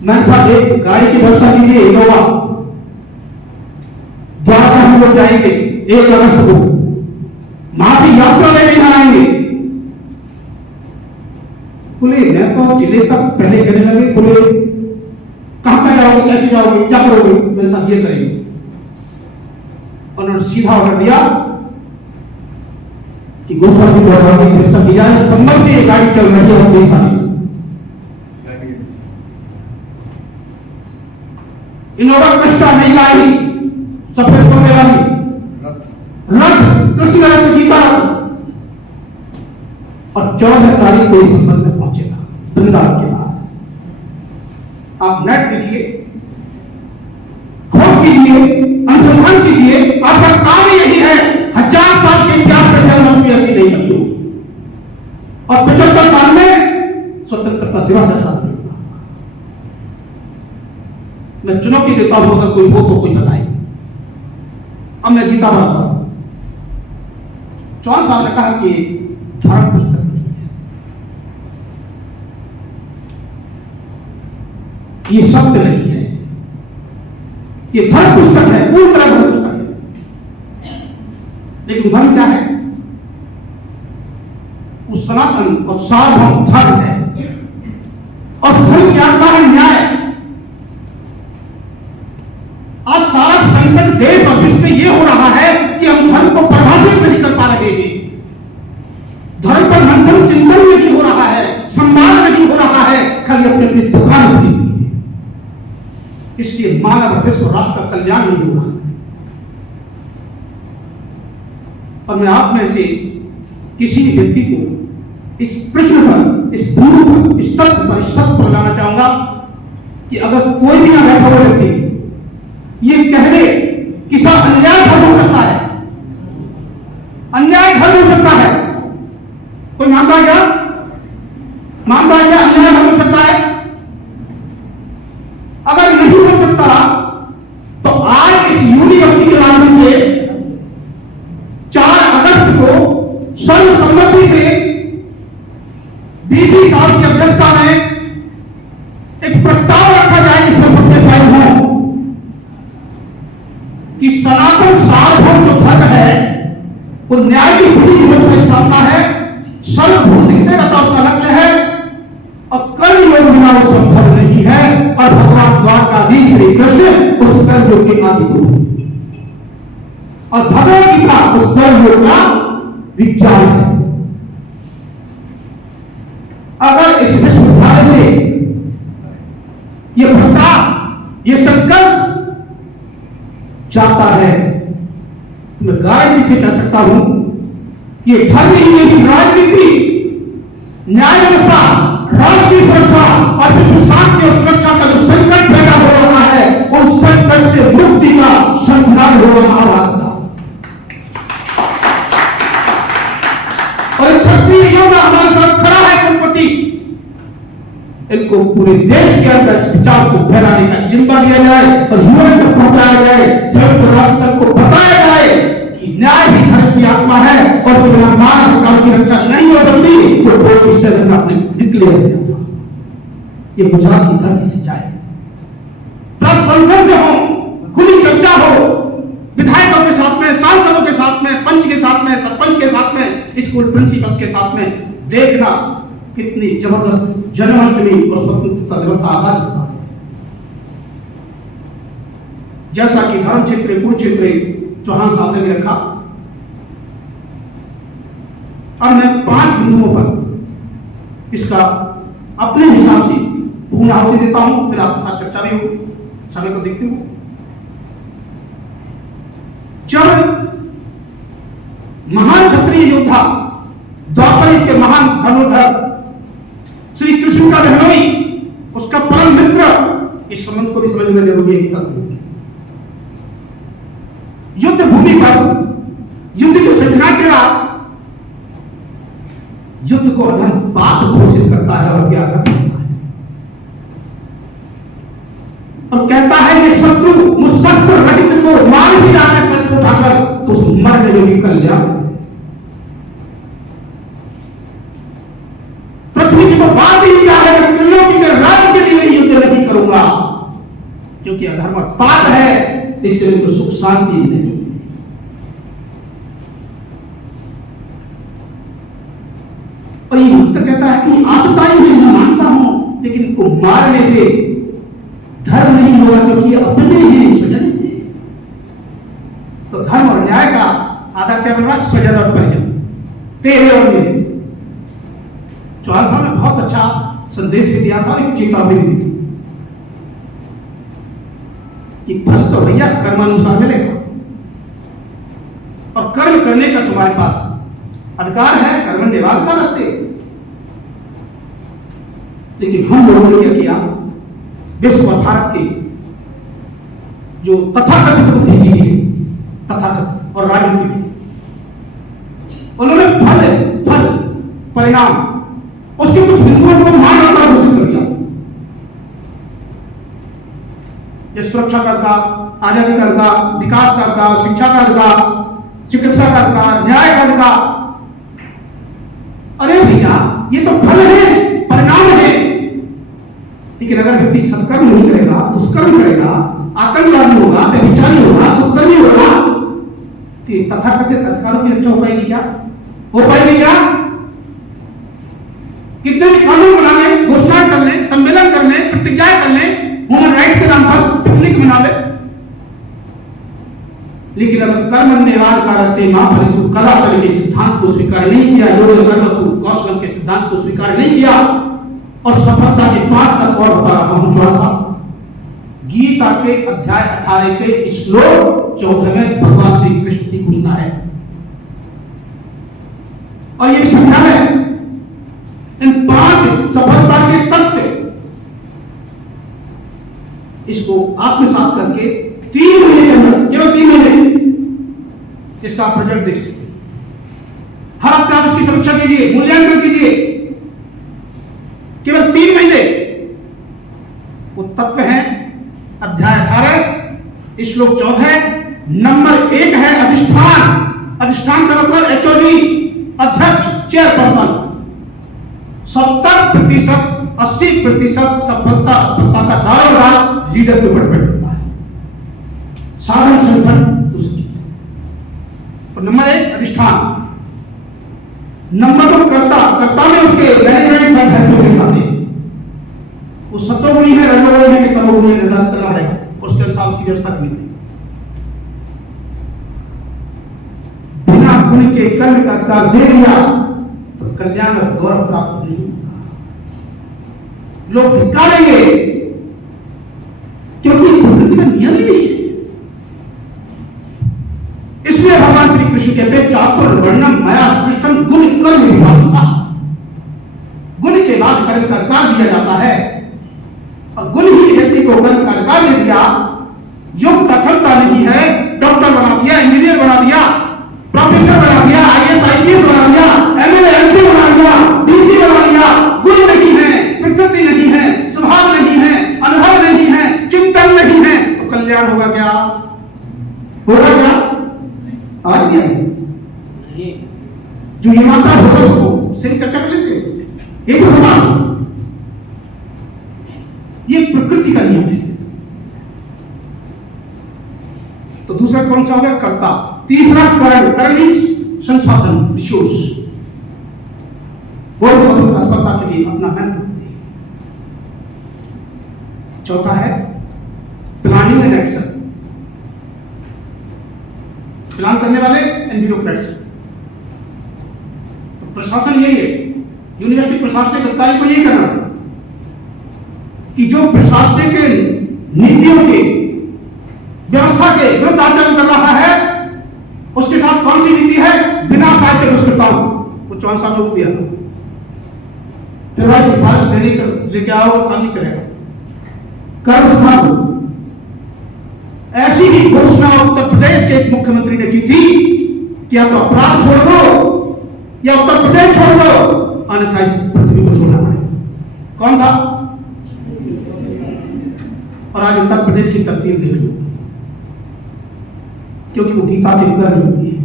मैं साहब एक गाड़ी की व्यवस्था कीजिए, इनोवा, द्वारका हम लोग जाएंगे 1 अगस्त को, वहां से यात्रा लेके आएंगे। बोले मैं तो जिले तक पहले कहने लगे, बोले कहां जाओगे, कैसे जाओगे, क्या करोगे? मेरे साथ ये करेंगे। उन्होंने सीधा ऑर्डर दिया कि गोस्वामी द्वारा की व्यवस्था की जाए, संभल से गाड़ी चल रही है 20 तारीख से। इनोवा कृष्णा नहीं लाई, सफेद को मेरा ही रथ, कृष्ण रथ, गीता रथ, और 14 तारीख को इस संबंध में पहुंचेगा वृंदावन के बाद। आप नेट देखिए, खोज कीजिए, अनुसंधान कीजिए, आपका काम ही यही है। 1000 साल के इतिहास में जन्माष्टमी ऐसी नहीं बनी होगी और 75 साल में स्वतंत्रता दिवस ऐसा नहीं हुआ। मैं चुनौती देता हूं, अगर कोई हो तो कोई बताए। अब मैं गीता पढ़ता हूं। 4 साल ने कहा कि धर्म पुस्तक नहीं है, ये सत्य नहीं है, ये धर्म पुस्तक है, पूरी तरह धर्म पुस्तक है। लेकिन धर्म क्या है? उस सनातन और सार्वभौम धर्म है, और धर्म की आत्मा है न्याय। आज सारा संकट देश और विश्व में यह हो रहा है कि हम धर्म को परिभाषित नहीं कर पा रहे हैं, धर्म पर मंथन चिंतन नहीं हो रहा है, सम्मान नहीं हो रहा है, खाली अपनी अपनी दुकान खुली हुई है। इसलिए मानव विश्व राष्ट्र का कल्याण नहीं हो रहा है। और मैं आप में से किसी भी व्यक्ति को इस प्रश्न पर, इस बिंदु पर, इस तथ्य पर, सत्य पर लाना चाहूंगा कि अगर कोई भी ना बैठा हुआ व्यक्ति ये कह दे कि सब अन्याय धर्म हो सकता है, अन्याय धर्म हो सकता है, कोई मानता है क्या? मानता है क्या अन्याय धर्म हो सकता है? अगर नहीं हो सकता तो आज इस यूनिवर्सिटी के माध्यम से 4 अगस्त को सर्वसम्मति से बीसी साहब की अध्यक्षता में एक प्रस्ताव रखा जाए जिसमें सबके शामिल हों कि सनातन सार्वभौम जो धर्म है वो न्याय की पूरी व्यवस्था स्थापना है, सर्वभूत हितैषिता उसका लक्ष्य है, और कर्म योग बिना वो संभव नहीं है। और भगवान द्वारकाधीश श्री कृष्ण उस कर्म योग के आदि गुरु और भगवत गीता उस कर्म योग का विज्ञान है। अगर इस विश्वविद्यालय से ये प्रस्ताव, ये संकल्प जाता है, मैं गारंटी से कह सकता हूं ये धर्म ही नहीं, राजनीति, न्याय व्यवस्था, राष्ट्रीय सुरक्षा और विश्व शांति और सुरक्षा का जो संकट पैदा हो रहा है उस संकट से मुक्ति का संधान हो रहा है। इनको पूरे देश के अंदर इस विचार को फैलाने का जिम्मा दिया जाए और युवा तक पहुंचाया जाए, संयुक्त राष्ट्र संघ को बताया जाए कि न्याय ही धर्म की आत्मा है और उसके बिना मानव अधिकार की रक्षा नहीं हो सकती। तो कोई इससे अपने निकले ये गुजरात की धरती से जाए, प्रेस कॉन्फ्रेंस हो, खुली चर्चा हो, विधायकों के साथ में, सांसदों के साथ में, पंच के साथ में, सरपंच के साथ में, स्कूल प्रिंसिपल्स के साथ में, देखना कितनी जबरदस्त जन्माष्टमी और स्वतंत्रता दिवस का आगाज होता है। जैसा कि धर्म क्षेत्र, कुरुक्षेत्र चौहान साहब ने रखा, और मैं 5 बिंदुओं पर इसका अपने हिसाब से पूर्ण आहुति देता हूं, फिर आपके साथ चर्चा भी हो, समय को देखते हुए। जब महान क्षत्रिय योद्धा द्वापर के महान धनुर्धर श्री कृष्ण का बहनोई, उसका परम मित्र, इस संबंध को भी समझना जरूरी है। युद्ध भूमि पर युद्ध की संज्ञा के बाद युद्ध को अधर्म पाप घोषित करता है और क्या करता है, और कहता है कि शत्रु मुझ शस्त्र रहित को मार भी डाले शस्त्र उठाकर तो उस मरने योग्य कल्याण। पृथ्वी की तो बात ही क्या है कि त्रिलोकी के राज्य के लिए युद्ध नहीं करूंगा, क्योंकि अधर्म पाप है, इससे उनको सुख शांति नहीं। और ये भक्त कहता है कि आतताई मैं मानता हूं, लेकिन इनको मारने से धर्म नहीं होगा, क्योंकि अपने ही स्वजन है। तो धर्म और न्याय का आधार क्या बन रहा? स्वजन और परिजन, तेरे और मेरे। चौहान साहब ने बहुत अच्छा संदेश भी दिया था, एक चेतावनी भी दी थी कि फल तो भैया कर्मानुसार मिलेगा, और कर्म करने का तुम्हारे पास अधिकार है, कर्म निवारकार से। लेकिन हम लोगों ने क्या किया, विश्व और भारत के जो तथाकथित बुद्धिजीवी है, तथाकथित और राजनीति, उन्होंने फल परिणाम उसके कुछ बिंदुओं को मानवता घोषित कर दिया। ये सुरक्षा का अधिकार, आजादी का अधिकार, विकास का अधिकार, शिक्षा का अधिकार, चिकित्सा का अधिकार, न्याय का अधिकार। अरे भैया ये तो फल है, परिणाम है। लेकिन अगर व्यक्ति सत्कर्म नहीं करेगा, दुष्कर्म करेगा, आतंकवादी होगा, व्यभिचारी होगा, दुष्कर्मी होगा, तो तथाकथित अधिकारों की रक्षा हो पाएगी क्या? हो पाएगी क्या? कितने भी कानून बना ले, घोषणा कर ले, सम्मेलन कर ले, प्रतिज्ञाएं कर ले, ह्यूमन राइट्स के नाम पर पिकनिक मना ले, लेकिन अगर कर्म निवारकारस्ते मा फलेषु कदाचन के सिद्धांत को स्वीकार नहीं किया, योगेन कर्मसु कौशलम के सिद्धांत को स्वीकार नहीं किया, और सफलता के 5 तक और बता रहा हूं चौहान साहब। गीता के अध्याय 18 के श्लोक 14 में भगवान श्री कृष्ण की घोषणा है, और ये समझा है इन 5 सफलता के तथ्य, इसको आत्मसात करके 3 महीने के अंदर, केवल 3 महीने, इसका आप प्रोजेक्ट देख सकते हैं। हर हफ्ते आप इसकी समीक्षा कीजिए, मूल्यांकन कीजिए, केवल 3 महीने। वो तत्व है अध्याय 18 श्लोक 14, नंबर 1 है अधिष्ठान। अधिष्ठान का मतलब HOD, अध्यक्ष, चेयरपर्सन। 70%, 80% सफलता असफलता का दारोमदार लीडर के ऊपर बैठता है, साधन संगठन उसकी। और नंबर 1 अधिष्ठान, नंबर 2 कर्ता में उसके मैनेजमेंट सब है खाते, वो सत्वगुणी है, रजोगुणी है कि तमोगुणी है, निर्धारित करना पड़ेगा, उसके अनुसार उसकी व्यवस्था करनी पड़ेगी। बिना गुण के कर्म का अधिकार दे दिया तो कल्याण और गौरव प्राप्त नहीं होगा, लोग धिक्कारेंगे, क्योंकि प्रकृति का नियम ही नहीं है। इसलिए भगवान श्री कृष्ण कहते हैं चातुर्वर्णम मया सृष्टम गुण कर्म विभागसा। गुण के बाद कर्म का अधिकार दिया जाता है, और गुण ही व्यक्ति को कर्म का अधिकार दे दिया। योग तथलता नहीं है, डॉक्टर बना दिया, इंजीनियर बना दिया, प्रोफेसर बना दिया, IAS IPS बना दिया, MLA MP बना दिया, DC बना दिया। गुण नहीं है, प्रकृति नहीं है, आज भी आई जो ये मात्रा होगा तो सही चर्चा कर लेते एक सवाल। ये प्रकृति का नियम है। तो दूसरा कौन सा हो गया? कर्ता। तीसरा करण। करण मीन्स संसाधन, रिसोर्स। वो असफलता के लिए अपना महत्व। चौथा है प्लानिंग एंड एक्शन। प्लान करने वाले एंड ब्यूरोक्रेट्स। तो प्रशासन यही है, यूनिवर्सिटी प्रशासनिक अधिकारी को यही करना है कि जो प्रशासनिक नीतियों के व्यवस्था के विरुद्ध आचरण कर रहा है उसके साथ कौन सी नीति है? बिना साहित्य दुष्कृताओं वो 54 साल में दिया फिर वह सिफारिश देने लेके आओ काम नहीं चलेगा। कर्म ऐसी ही घोषणा उत्तर प्रदेश के एक मुख्यमंत्री ने की थी कि या तो अपराध छोड़ दो या उत्तर प्रदेश छोड़ दो, अन्यथा इस पृथ्वी को छोड़ना पड़ेगा। कौन था? और आज उत्तर प्रदेश की तकदीर देख लो, क्योंकि वो गीता के कर्म योगी है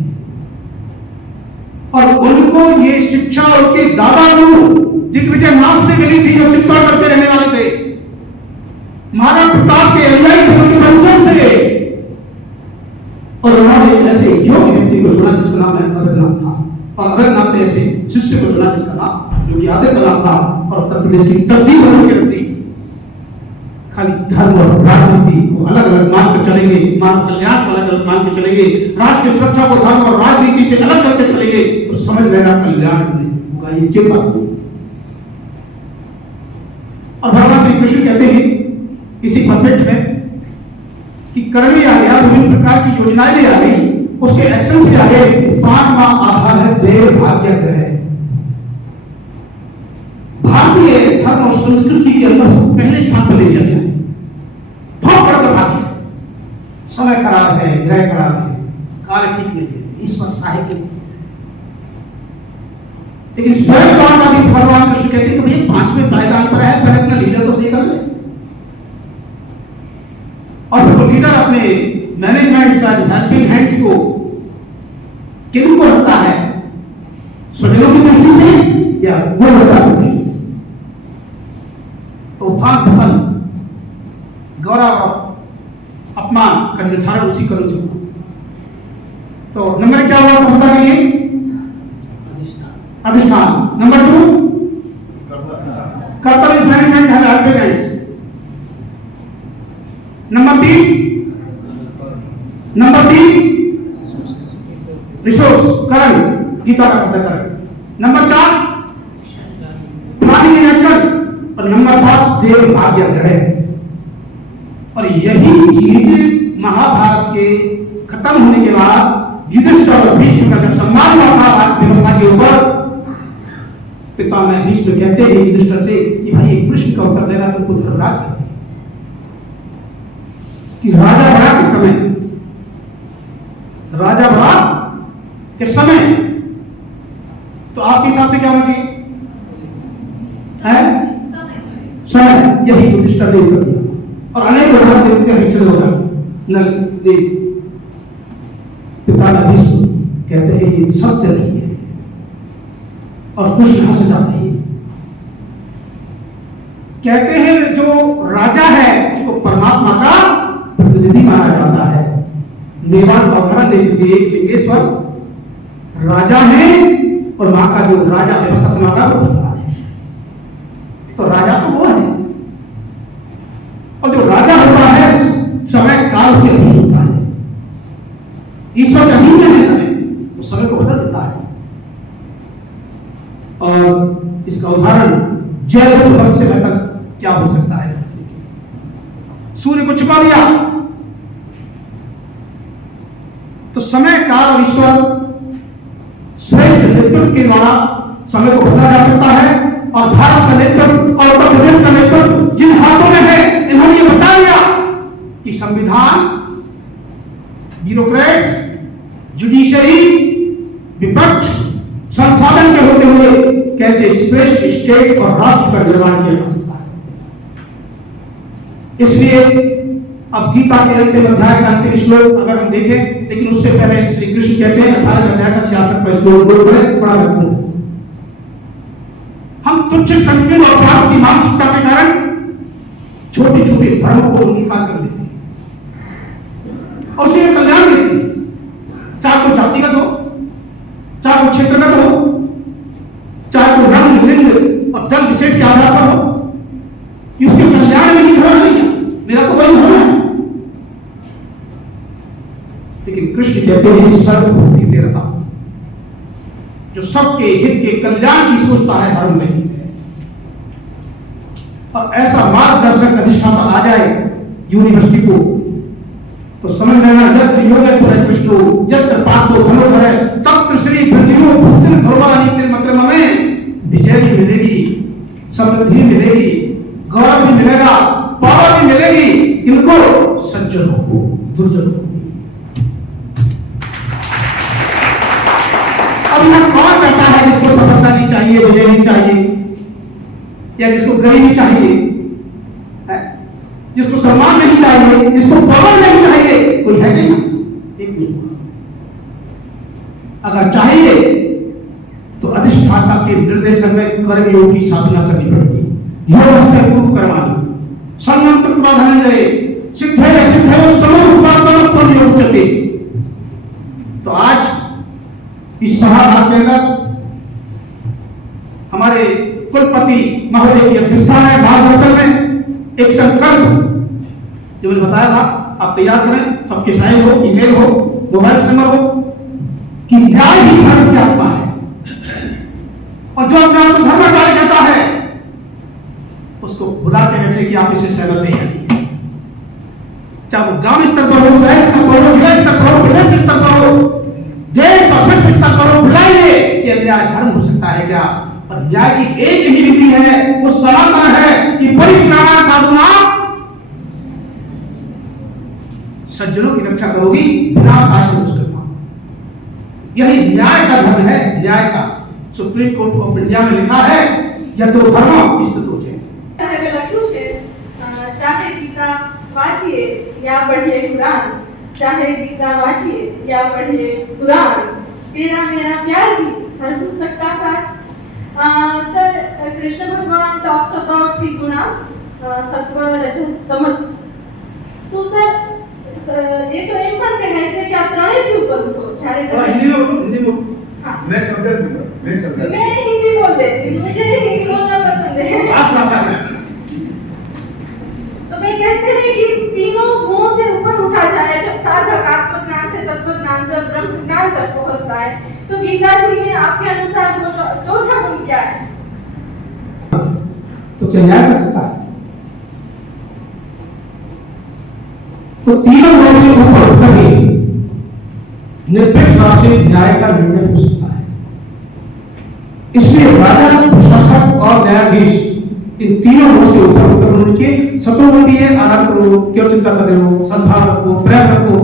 और उनको ये शिक्षा उनके दादा दिग्विजय नाथ से मिली थी जो चित्तौड़ करते रहने वाले थे। महाराणा प्रताप के अनुयायी उनके वंशज थे और उन्होंने ऐसे योग्य व्यक्ति को चुना जिसका नाम अवधनाथ था और अवधनाथ ने ऐसे शिष्य को चुना जिसका नाम योगी आदित्यनाथ था और उत्तर प्रदेश की तकदीर बदल के रख दी। खाली धर्म और राजनीति को अलग अलग मान कर चलेंगे, मानव कल्याण को अलग अलग मान कर चलेंगे, राष्ट्रीय सुरक्षा को धर्म और राजनीति से अलग करके चलेंगे तो समझ लेना कल्याण नहीं होगा। ये चेता। और भगवान श्री कृष्ण कहते हैं इसी परपेक्ष में कि कर्म आ गया, विभिन्न प्रकार की योजनाएं भी आ गई, उसके एक्शन से आगे पांचवा आधार है देव भाग्य ग्रह। भारतीय धर्म और संस्कृति के अंदर पहले स्थान पर ले लिया गया है। बहुत बड़ा भाग्य है। समय खराब है, ग्रह खराब है, काल ठीक नहीं है, ईश्वर साहित्य नहीं है। लेकिन स्वयं भगवान कृष्ण कहते हैं कि भैया पांचवें पायदान पर है, पहले अपना लीडर तो सही कर ले। और फिर वो लीडर अपने मैनेजमेंट हेल्पिंग हैंड्स को किन को रखता है? स्वजनों की दृष्टि से या गुणवत्ता की दृष्टि से? तो उत्थान पतन, गौरव अपमान का निर्धारण उसी कर्म से होता है। तो नंबर क्या हुआ सफलता के लिए? अधिष्ठान। नंबर 2 कर्तव्य मैनेजमेंट है हेल्पिंग हैंड्स। नंबर 3 रिसोर्स, करण, गीता का शब्द करण। नंबर 4 प्लानिंग इन एक्शन और नंबर 5 देव भाग्य ग्रह। और यही चीज महाभारत के खत्म होने के बाद युधिष्ठिर और भीष्म का जब सम्मान हुआ था भारत व्यवस्था के ऊपर, पितामह भीष्म कहते हैं युधिष्ठिर से कि भाई एक प्रश्न का उत्तर देना तुमको धर्मराज कहते हैं कि राजा भरा के समय तो आपके हिसाब से क्या होना चाहिए? समय। यही युधिष्ठिर ने उत्तर दिया और अनेक उदाहरण देते हैं। पितामह भीष्म कहते हैं ये सत्य नहीं है और कृष्ण हंस जाते हैं। कहते हैं जो राजा है उसको परमात्मा का प्रतिनिधि माना जाता है। मेवाड़ उदाहरण दे दीजिए, लिंगेश्वर राजा है और वहां का जो राजा व्यवस्था संभाल वो धर्मराज है। तो राजा तो वो है और जो राजा होता है समय काल उसके अधीन होता है। ईश्वर के अधीन है समय, उस समय को बदल देता है। और इसका उदाहरण जय वंश से बेहतर क्या हो सकता है? सूर्य को छिपा दिया तो समय काल और ईश्वर श्रेष्ठ नेतृत्व के द्वारा समय को बदला जा सकता है। और भारत का नेतृत्व और उत्तर प्रदेश का नेतृत्व जिन हाथों में है, इन्होंने ये बता दिया कि संविधान, ब्यूरोक्रेट्स, जुडिशरी, विपक्ष, संसाधन के होते हुए कैसे श्रेष्ठ स्टेट और राष्ट्र का निर्माण किया जा सकता है। इसलिए अब गीता के अंतिम अध्याय का अंतिम श्लोक अगर हम देखें, लेकिन उससे पहले श्री कृष्ण कहते हैं 18 अध्याय का 66वां श्लोक बड़ा महत्वपूर्ण है। हम तुच्छ संकीर्ण और स्वार्थ की मानसिकता के कारण छोटे छोटे धर्मों को अंगीकार कर लेते हैं और उसे कल्याण देते हैं, चाहे कोई जातिगत हो, चाहे कोई क्षेत्रगत हो, चाहे कोई रंग लिंग और दल विशेष के आधार पर हो, उसके कल्याण में ही धर्म नहीं है, मेरा तो वही धर्म है। लेकिन कृष्ण कहते हैं सर्वभूति तेरता, जो सबके हित के कल्याण की सोचता है धर्म नहीं है। और ऐसा मार्गदर्शक अधिष्ठाता आ जाए यूनिवर्सिटी को तो समझ लेना यत्र योगेश्वर कृष्ण यत्र पार्थो धनुर्धर तत्र श्री भृजयो भूतिल ध्रुवानीतिल मक्रम में विजय भी मिलेगी, समृद्धि मिलेगी, गौरव भी मिलेगा, पावर भी मिलेगी। इनको सज्जनों को, दुर्जनों को। अब यह कौन कहता है जिसको सफलता नहीं चाहिए, विजय नहीं चाहिए, या जिसको गरीबी चाहिए, जिसको सम्मान नहीं चाहिए, जिसको पावर नहीं चाहिए? कोई है नहीं, एक नहीं। अगर चाहिए तो अधिष्ठाता के निर्देशन में कर्मयोग की साधना करनी पड़ेगी। योग गुरु कर्माणि सन्मंत्र प्रधानंजय सिद्धे सिद्धे समोपासना प्रयोजते। तो आज इस सभा के अंदर हमारे कुलपति महोदय की अध्यक्षता में मार्गदर्शन में एक संकल्प जो मैंने बताया था, आप तैयार करें, सबके साइन हो, ईमेल हो, मोबाइल नंबर हो, कि न्याय ही धर्म की आत्मा है। और जो अपने आप को धर्माचार्य कहता है उसको बुलाते बैठे कि आप इसे सहमत नहीं है, चाहे वो गांव स्तर पर हो, शहर स्तर पर हो, जिला स्तर पर हो, प्रदेश स्तर पर हो, देश और विश्व स्तर पर हो, बुलाइए कि न्याय धर्म हो सकता है क्या? और न्याय की एक ही विधि है, वो सनातन है कि परित्राणा साधुनां, सज्जनों की रक्षा करोगी, विनाशाय दुष्कृताम्। यही न्याय का धर्म है, न्याय का। सुप्रीम कोर्ट ऑफ इंडिया में लिखा है या तो धर्म स्थित लख्યું છે ચાહે ગીતા વાંચીએ या पढ़िए कुरान, चाहे गीता वांचिए या पढ़िए कुरान, तेरा मेरा प्यार ही हर पुस्तक का सार। सर, कृष्ण भगवान टॉक्स अबाउट थ्री गुणास, सत्व रजस तमस। सो सर ये तो एम पण कहे છે કે આ ત્રણેયથી ઉપર ઉઠો। જ્યારે हिंदी में हाँ, मैं समझा दूंगा, मैं समझा मैं हिंदी बोल लेती हूँ, मुझे हिंदी बोलना पसंद है। तो वे कहते हैं कि तीनों गुणों से ऊपर उठा जाए जब साधक आत्मज्ञान से तत्व ज्ञान से ब्रह्म ज्ञान तक पहुंचता है। तो गीता जी में आपके अनुसार वो चौथा गुण क्या है? तो क्या न्याय कर सकता है? तो तीनों गुणों से ऊपर उठकर ही निरपेक्ष भाव से न्याय का निर्णय हो सकता है। इसलिए राजा, प्रशासक और न्यायाधीश इन तीनों गुणों से ऊपर उठकर उनके सत्वगुण भी है, आराम करो, क्यों चिंता कर रहे हो, सद्भाव रखो, प्रेम रखो।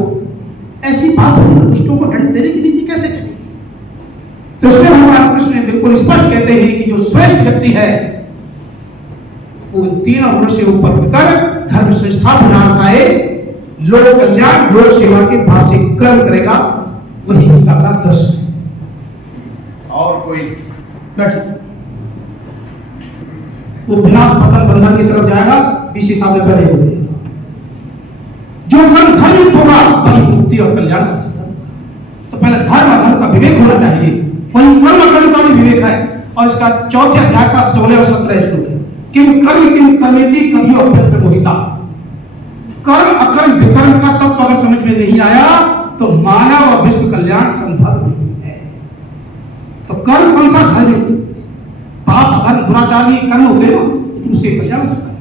ऐसी बात होगी तो दुष्टों को दंड देने की नीति कैसे चलेगी? तो इसलिए भगवान कृष्ण बिल्कुल स्पष्ट कहते हैं कि जो श्रेष्ठ व्यक्ति है वो तीनों गुणों से ऊपर उठकर धर्म संस्था बनाता है, लोक कल्याण, लोक सेवा के भाव से कर्म करेगा, वही गीता का दर्शन है। और कोई वो विनाश पतन बंधन की तरफ जाएगा। बीसी साहब ने पहले बोल दिया, जो कर्म धर्मयुक्त होगा वही मुक्ति और कल्याण का साधन। तो पहले धर्म अधर्म का विवेक होना चाहिए, वही कर्म अकर्म का भी विवेक है। और इसका चौथे अध्याय का 16 और 17 श्लोक है, किम कर्मेति कभी अभ्यंतर मोहिता। कर्म अकर्म विकर्म का तत्व अगर समझ में नहीं आया तो मानव और विश्व कल्याण संभव नहीं है। तो कर्म कौन सा? धर्मयुक्त। पाप अधर्म दुराचारी कर्म होते हैं ना, उससे कल्याण हो सकता है।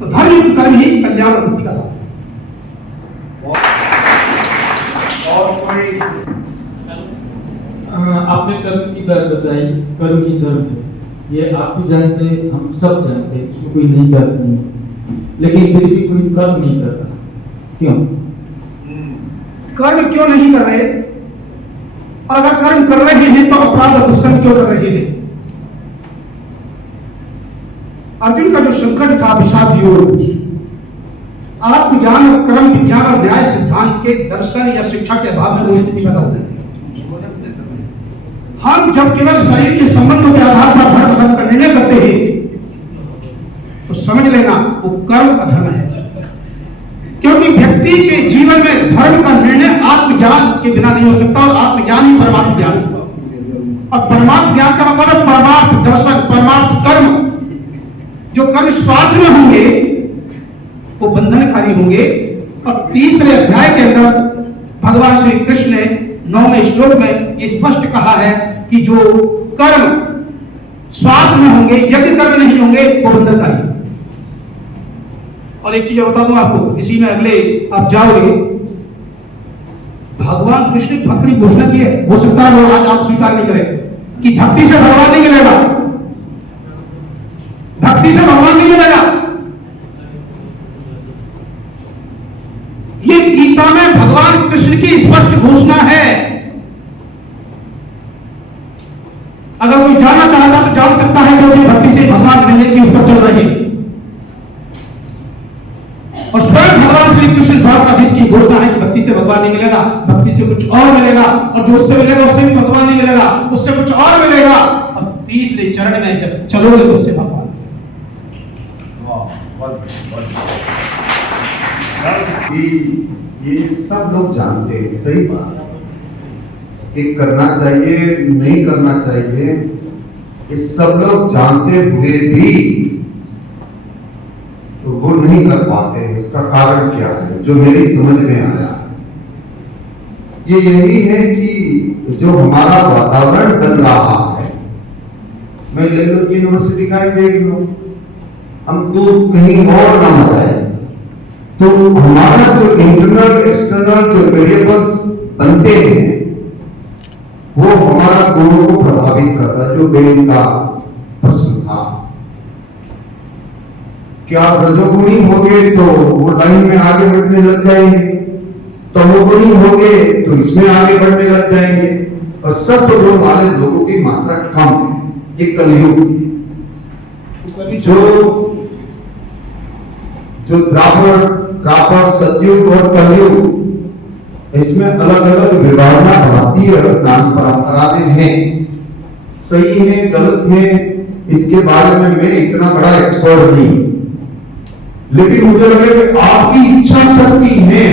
तो धर्मयुक्त कर्म ही कल्याण और मुक्ति का साधन है। और कोई? आपने कर्म की बात बताई, कर्म ही धर्म है, ये आप भी जानते हैं, हम सब जानते हैं, इसमें कोई नई बात नहीं है। लेकिन फिर भी कोई कर्म नहीं कर रहा, क्यों? कर्म क्यों नहीं कर रहे? और अगर कर्म कर रहे हैं तो अपराध और दुष्कर्म क्यों कर रहे हैं? अर्जुन का जो संकट था विषाद योग, आत्मज्ञान और कर्म विज्ञान और न्याय सिद्धांत के दर्शन या शिक्षा के अभाव में वो स्थिति पैदा होती है। हम जब केवल शरीर के संबंधों के आधार पर धर्म अधर्म का निर्णय करते हैं तो समझ लेना वो कर्म अधर्म है, क्योंकि व्यक्ति के जीवन में धर्म का निर्णय आत्मज्ञान के बिना नहीं हो सकता, और आत्मज्ञान ही परमात्म ज्ञान है। और परमार्थ ज्ञान का मतलब है परमार्थ दर्शन, परमार्थ कर्म। जो कर्म स्वार्थ में होंगे वो बंधनकारी होंगे। और तीसरे अध्याय के अंदर भगवान श्री कृष्ण ने 9वें श्लोक में ये स्पष्ट कहा है कि जो कर्म स्वार्थ में होंगे, यज्ञ कर्म नहीं होंगे, वो बंधनकारी। और एक चीज बता दूं आपको, इसी में अगले आप जाओगे, भगवान कृष्ण ने भक्ति की घोषणा की है। हो सकता है वो आज आप स्वीकार नहीं करें कि भक्ति से भगवान नहीं मिलेगा, भक्ति से भगवान नहीं मिलेगा। ये गीता में भगवान कृष्ण की स्पष्ट घोषणा है। अगर कोई जानना चाहता तो जान सकता है जो कि भक्ति से भगवान मिलने की उस पर चल रही है। और स्वयं भगवान श्री कृष्ण द्वारकाधीश की घोषणा है कि भक्ति से भगवान नहीं मिलेगा, भक्ति से कुछ और मिलेगा, और जो उससे मिलेगा उससे भी भगवान नहीं मिलेगा, उससे कुछ और मिलेगा। और तीसरे चरण में जब चलोगे तो उससे भगवान। ये सब लोग जानते हैं, सही बात है कि करना चाहिए नहीं करना चाहिए, ये सब लोग जानते हुए भी तो वो नहीं कर पाते हैं। इसका कारण क्या है जो मेरी समझ में आया है, ये यही है कि जो हमारा वातावरण बन रहा है, मैं ले लो यूनिवर्सिटी का ही देख लो, हम दूर कहीं और ना जाए तो हमारा जो इंटरनल एक्सटर्नल जो वेरिएबल्स बनते हैं वो हमारा गुणों को प्रभावित करता है। जो बेन का प्रश्न था, क्या रजोगुणी होंगे तो वो लाइन में आगे बढ़ने लग जाएंगे, तमोगुणी होंगे तो इसमें आगे बढ़ने लग जाएंगे, और सत्व गुण वाले लोगों की मात्रा कम है। ये कलयुग है। जो द्वापर सतयुग और कलयुग, इसमें अलग अलग विभावना भारतीय ज्ञान परंपरा में है। सही है गलत है इसके बारे में मैं इतना बड़ा एक्सपर्ट नहीं, लेकिन मुझे लगे कि आपकी इच्छा शक्ति है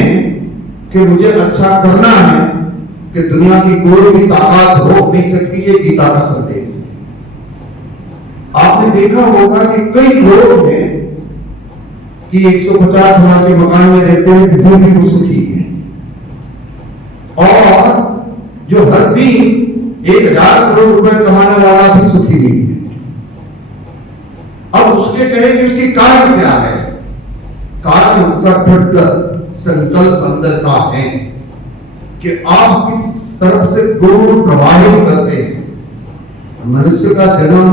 कि मुझे अच्छा करना है, कि दुनिया की कोई भी ताकत रोक नहीं सकती। ये गीता का संदेश है। आपने देखा होगा कि कई लोग हैं कि 150 हजार के मकान में रहते हैं, फिर भी वो सुखी है, और जो हर दिन 1000 करोड़ रुपए कमाने वाला भी सुखी नहीं है। अब उसके कहे कि उसकी कारण क्या है? कारण उसका दृढ़ संकल्प अंदर का है कि आप किस तरफ से गुण प्रवाहित करते हैं। मनुष्य का जन्म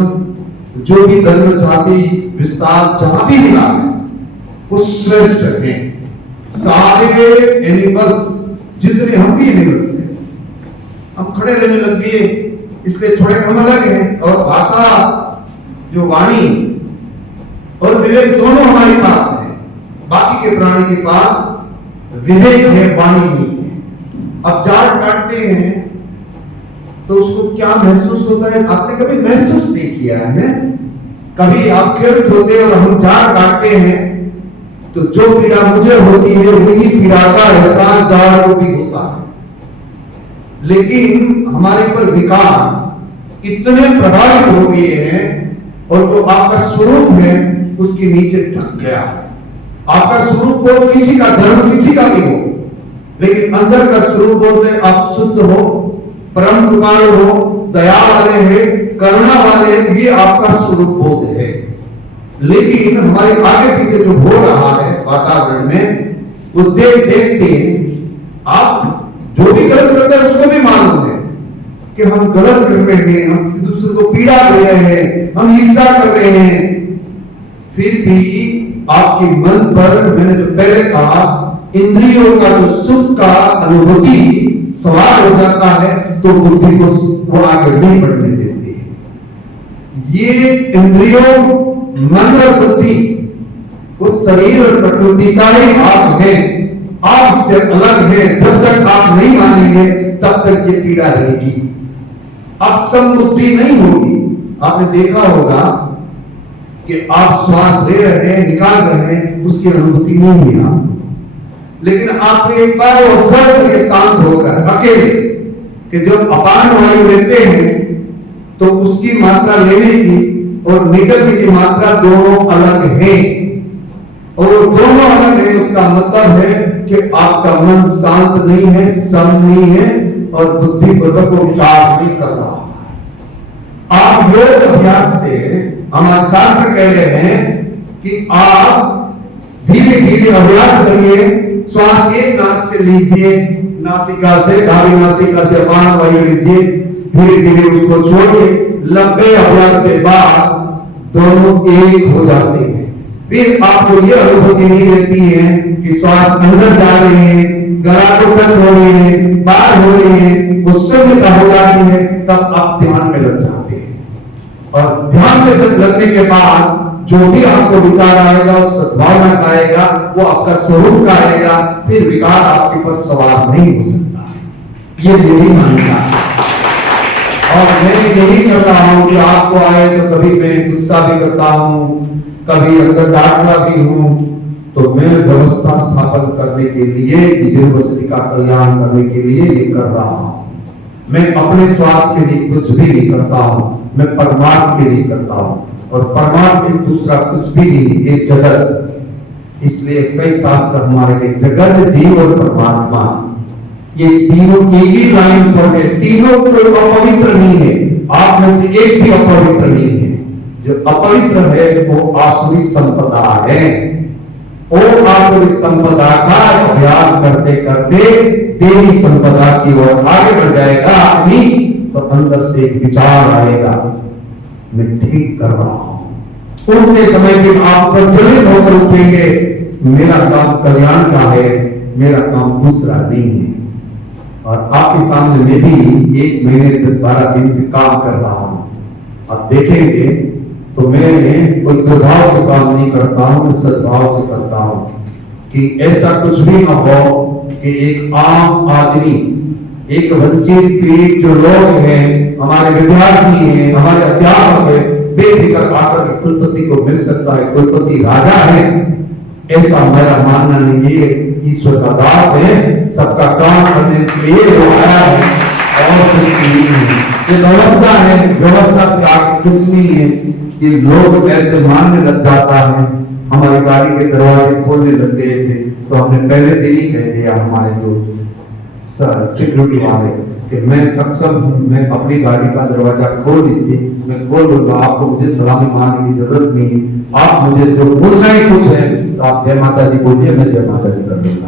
जो भी धर्म जाति विस्तार जहां भी मिला है वो श्रेष्ठ है। सारे एनिमल्स जितने हम भी एनिमल्स हैं, हम खड़े रहने लग गए इसलिए थोड़े हम अलग हैं, और भाषा जो वाणी और विवेक दोनों हमारे पास है। बाकी के प्राणी के पास विवेक है, वाणी नहीं है। अब जाड़ काटते हैं तो उसको क्या महसूस होता है? आपने कभी महसूस नहीं किया है? कभी आप खेल होते हैं और हम जाड़ काटते हैं तो जो पीड़ा मुझे होती है वही पीड़ा का एहसास जाड़ को भी होता है। लेकिन हमारे पर विकार इतने प्रभावित हो गए हैं, और जो आपका स्वरूप है उसके नीचे ढक गया है। आपका स्वरूप बोध किसी का, धर्म किसी का भी हो, लेकिन अंदर का स्वरूप बोलते आप शुद्ध हो, परम कृपालु हो, दया वाले हैं, करुणा वाले हैं, ये आपका स्वरूप बोध है। लेकिन हमारे आगे पीछे जो हो रहा है वातावरण में, वो देखते आप जो भी गलत करते हैं उसको भी मालूम है कि हम गलत कर रहे हैं, हम दूसरे को पीड़ा दे रहे हैं, हम हिंसा कर रहे हैं। फिर भी आपके मन पर, मैंने जो पहले कहा, इंद्रियों का जो सुख का अनुभूति सवार हो जाता है तो बुद्धि को वो आगे नहीं बढ़ने देती है। ये इंद्रियों, मन और बुद्धि उस शरीर और प्रकृति का ही आप है, आपसे अलग है। जब तक आप नहीं मानेंगे तब तक ये पीड़ा रहेगी, आप समबुद्धि नहीं होगी। आपने देखा होगा कि आप श्वास ले रहे हैं, निकाल रहे हैं, उसकी अनुभूति नहीं है आप, लेकिन आप एक बार ऑब्जर्व करिए शांत होकर अकेले कि जब अपान वायु लेते हैं तो उसकी मात्रा लेने की और निकलने की मात्रा दोनों अलग है, और दोनों अलग है। उसका मतलब है कि आपका मन शांत नहीं है, सम नहीं है और बुद्धि पूर्वक विचार नहीं कर रहा है। आप योग अभ्यास से, हमारे शास्त्र कह रहे हैं कि आप धीरे धीरे अभ्यास करिए। श्वास एक नाक से लीजिए, नासिका से, दाहिनी नासिका से अपान वायु लीजिए, धीरे धीरे उसको छोड़िए। लंबे अभ्यास के बाद दोनों एक हो जाते हैं। फिर आपको यह अनुभूति नहीं रहती है कि श्वास अंदर जा रही है, गला को टच हो रही है, बाहर हो रही है, वो शून्यता हो जाती है, तब आप ध्यान में लग जाते हैं। और ध्यान में जब लगने के बाद जो भी आपको विचार आएगा, उस सद्भावना का आएगा, वो आपका स्वरूप का आएगा, फिर विकार आपके पर सवार नहीं हो सकता है। ये मेरी मान्यता है और मैं यही करता हूं कि आपको आए तो कभी मैं गुस्सा भी करता हूं, कभी अंदर डांटता भी हूं, तो मैं व्यवस्था स्थापन करने के लिए, यूनिवर्सिटी का कल्याण करने के लिए ये कर रहा हूं। मैं अपने स्वार्थ के लिए कुछ भी नहीं करता हूं, मैं परमार्थ के लिए करता हूं, और परमार्थ एक दूसरा कुछ भी नहीं, एक जगत। इसलिए कई शास्त्र हमारे लिए जगत, जीव और परमात्मा, ये तीनों एक ही लाइन पर है। तीनों कोई अपवित्र नहीं है, आप में से एक भी अपवित्र नहीं है। जो अपवित्र है वो आसुरी संपदा है। वो आसुरी संपदा का अभ्यास करते करते देवी संपदा की ओर आगे बढ़ जाएगा आदमी, तो अंदर से एक विचार आएगा, मैं ठीक कर रहा हूं। उठते समय भी आप प्रज्वलित होकर उठेंगे, मेरा काम कल्याण का है, मेरा काम दूसरा नहीं है। और आपके सामने मैं भी 1 महीने 10-12 दिन से काम कर रहा हूं। आप देखेंगे तो मैं कोई दुर्भाव से काम नहीं करता हूं, मैं सद्भाव से करता हूं कि ऐसा कुछ भी न हो कि एक आम आदमी, एक वंचित पीड़ित जो लोग हैं, हमारे विद्यार्थी हैं, हमारे अध्यापक हैं, बेफिक्र आकर कुलपति को मिल सकता है, कुलपति राजा है, ऐसा मेरा मानना नहीं है। ईश्वर का दास है, सबका काम करने के लिए वो आया है और कुछ नहीं है। ये व्यवस्था है, व्यवस्था से आगे कुछ नहीं है। ये लोग ऐसे मानने लग जाता है। हमारी गाड़ी के दरवाजे खोलने लग गए थे तो हमने पहले दिन ही कह दिया हमारे जो सिक्योरिटी वाले कि मैं सक्षम हूं, मैं अपनी गाड़ी का दरवाजा खोल दीजिए, मैं खोल दूंगा, आपको मुझे सलामी मारने की जरूरत नहीं है। आप मुझे जो बोलना ही कुछ है तो आप जय माता जी बोलिए, मैं जय माता जी कर दूंगा।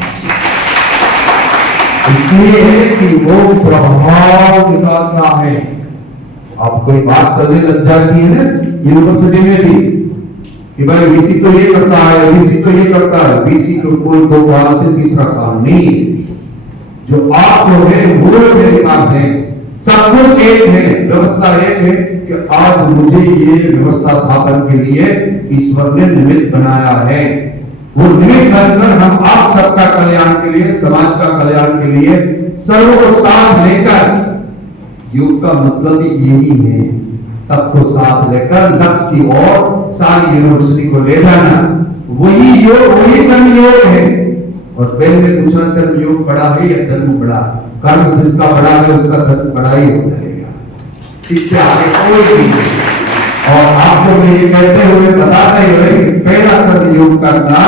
इसलिए कि वो प्रभाव निकालता है। आप कोई बात चलने लग जाती है ना यूनिवर्सिटी में भी कि भाई वीसी तो ये करता है, वीसी तो ये करता है, वीसी को कोई 2 बार से तीसरा काम नहीं है। जो आप लोग हैं वो मेरे पास है, सब कुछ एक है, व्यवस्था एक है कि आज मुझे ये व्यवस्था स्थापन के लिए ईश्वर ने निमित्त बनाया है। वो निमित्त बनकर हम आप सबका कल्याण के लिए, समाज का कल्याण के लिए सर्व को साथ लेकर, योग का मतलब यही है, सबको साथ लेकर लक्ष्य की ओर सारी यूनिवर्सिटी को ले जाना। वही योग, वही कर्म योग है। और पहले पूछा कर्म योग बड़ा है या धर्म बड़ा? कर्म जिसका बड़ा है उसका धर्म बड़ा ही होता रहेगा, इससे आगे कोई भी नहीं। और आपको मैं ये कहते हुए बताते हुए पहला कर्म योग करना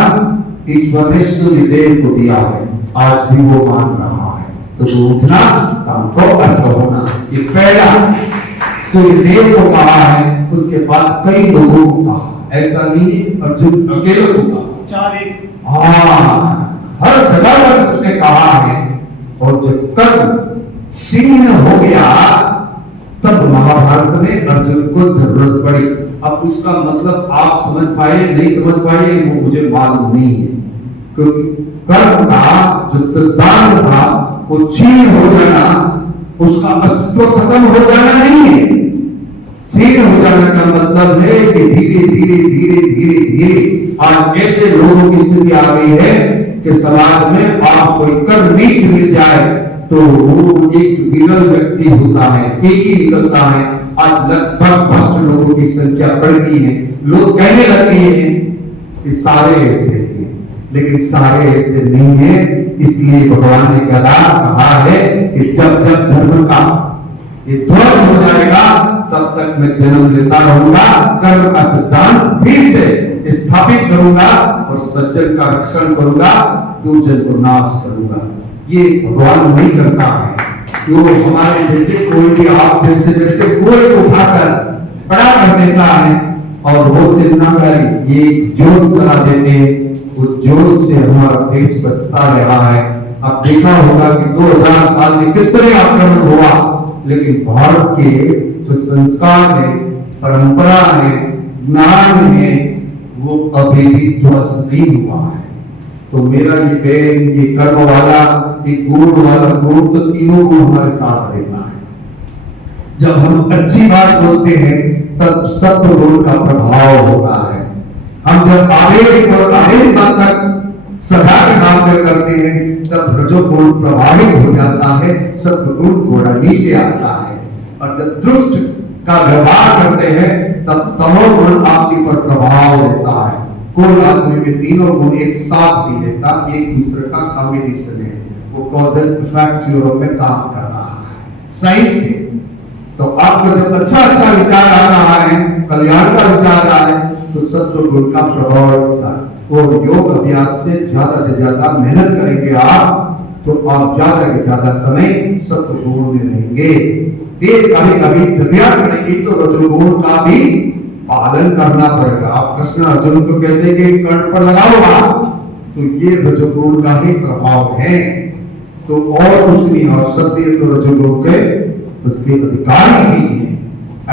ईश्वर ने सूर्यदेव को दिया है, आज भी वो मान रहा है। सुबह उठना, शाम को अस्त होना, ये पहला सूर्यदेव को कहा है। उसके बाद कई लोगों को कहा, ऐसा नहीं अर्जुन अकेले को कहा, हर जगह पर उसने कहा है। और जब कर्म शीर्ण हो गया तब महाभारत में अर्जुन को जरूरत पड़ी। अब उसका मतलब आप समझ पाए नहीं समझ पाए वो मुझे मालूम नहीं है, क्योंकि कर्म का जो सिद्धांत था वो क्षीण हो जाना, उसका अस्तित्व खत्म हो जाना नहीं है। क्षीण हो जाने का मतलब है कि धीरे धीरे धीरे धीरे धीरे आज ऐसे लोगों की स्थिति आ गई है कि समाज में आप कोई कर्मनिष्ठ मिल जाए तो वो एक विरल व्यक्ति होता है, एक ही निकलता है। आज लगभग भ्रष्ट लोगों की संख्या बढ़ गई है। लोग कहने लगे हैं कि सारे ऐसे हैं, लेकिन सारे ऐसे नहीं है। इसलिए भगवान ने कहा है कि जब जब धर्म का ये ध्वंस हो जाएगा तब तक मैं जन्म लेता रहूंगा, कर्म का सिद्धांत फिर से स्थापित करूंगा और सज्जन का रक्षण करूंगा, दुर्जन को नाश करूंगा। ये भगवान नहीं करता है। जो हमारे जैसे कोई भी आप जैसे कोई उठाकर बड़ा कर देता है और वो चिंताकारी ये जोत जला देते हैं, वो जोत से हमारा देश बचता रहा है। अब देखा होगा कि 2000 साल में कितने आक्रमण हुआ, लेकिन भारत के जो संस्कार है, परंपरा है, ज्ञान है, वो कभी भी ध्वस्त नहीं हुआ है। तो मेरा ये बहन, ये कर्म वाला, ये गुण वाला गुण, तो तीनों गुण हमारे साथ रहता है। जब हम अच्छी बात बोलते हैं तब सत्व गुण का प्रभाव होता है। हम जब आवेश और आवेशनात्मक सदा के काम करते हैं तब रजोगुण प्रभावित हो जाता है, सत्व गुण थोड़ा नीचे आता है। और जब दुष्ट का व्यवहार करते हैं तब तमोगुण आपके पर प्रभाव रहता है। कोई आदमी में तीनों गुण एक साथ नहीं रहता, एक दूसरे का कॉम्बिनेशन है। वो कॉजल इफेक्ट यूरोप में काम कर रहा है साइंस से। तो आपको जब अच्छा अच्छा विचार आ रहा है, कल्याण का विचार आ रहा है, तो सत्व गुण का प्रभाव अच्छा। और योग अभ्यास से ज्यादा मेहनत करेंगे आप, तो आप ज्यादा से ज्यादा समय सत्व गुण में रहेंगे। फिर कभी कभी जबिया करेंगे तो रजोगुण का भी पालन करना पड़ेगा। आप कृष्ण अर्जुन को कहते हैं कि कर्ण पर लगाओ, तो ये रजोगुण का ही प्रभाव है। तो और कुछ नहीं, और सत्य तो रजोगुण के उसके अधिकारी भी है,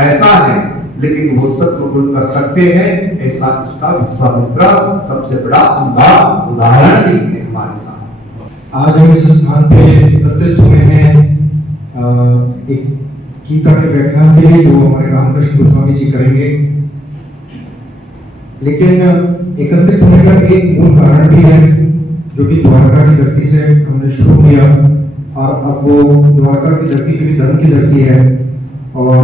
ऐसा है। लेकिन वो सत्व गुण कर सकते हैं, ऐसा उसका विश्वामित्र सबसे बड़ा उदाहरण भी है हमारे साथ। आज हम इस स्थान पे एकत्रित हुए हैं एक गीता के व्याख्यान के लिए, जो हमारे रामकृष्ण गोस्वामी जी करेंगे। लेकिन एकत्रित होने का एक मूल कारण भी है, जो कि द्वारका की धरती से हमने शुरू किया, और अब वो द्वारका की धरती भी धर्म की धरती है, और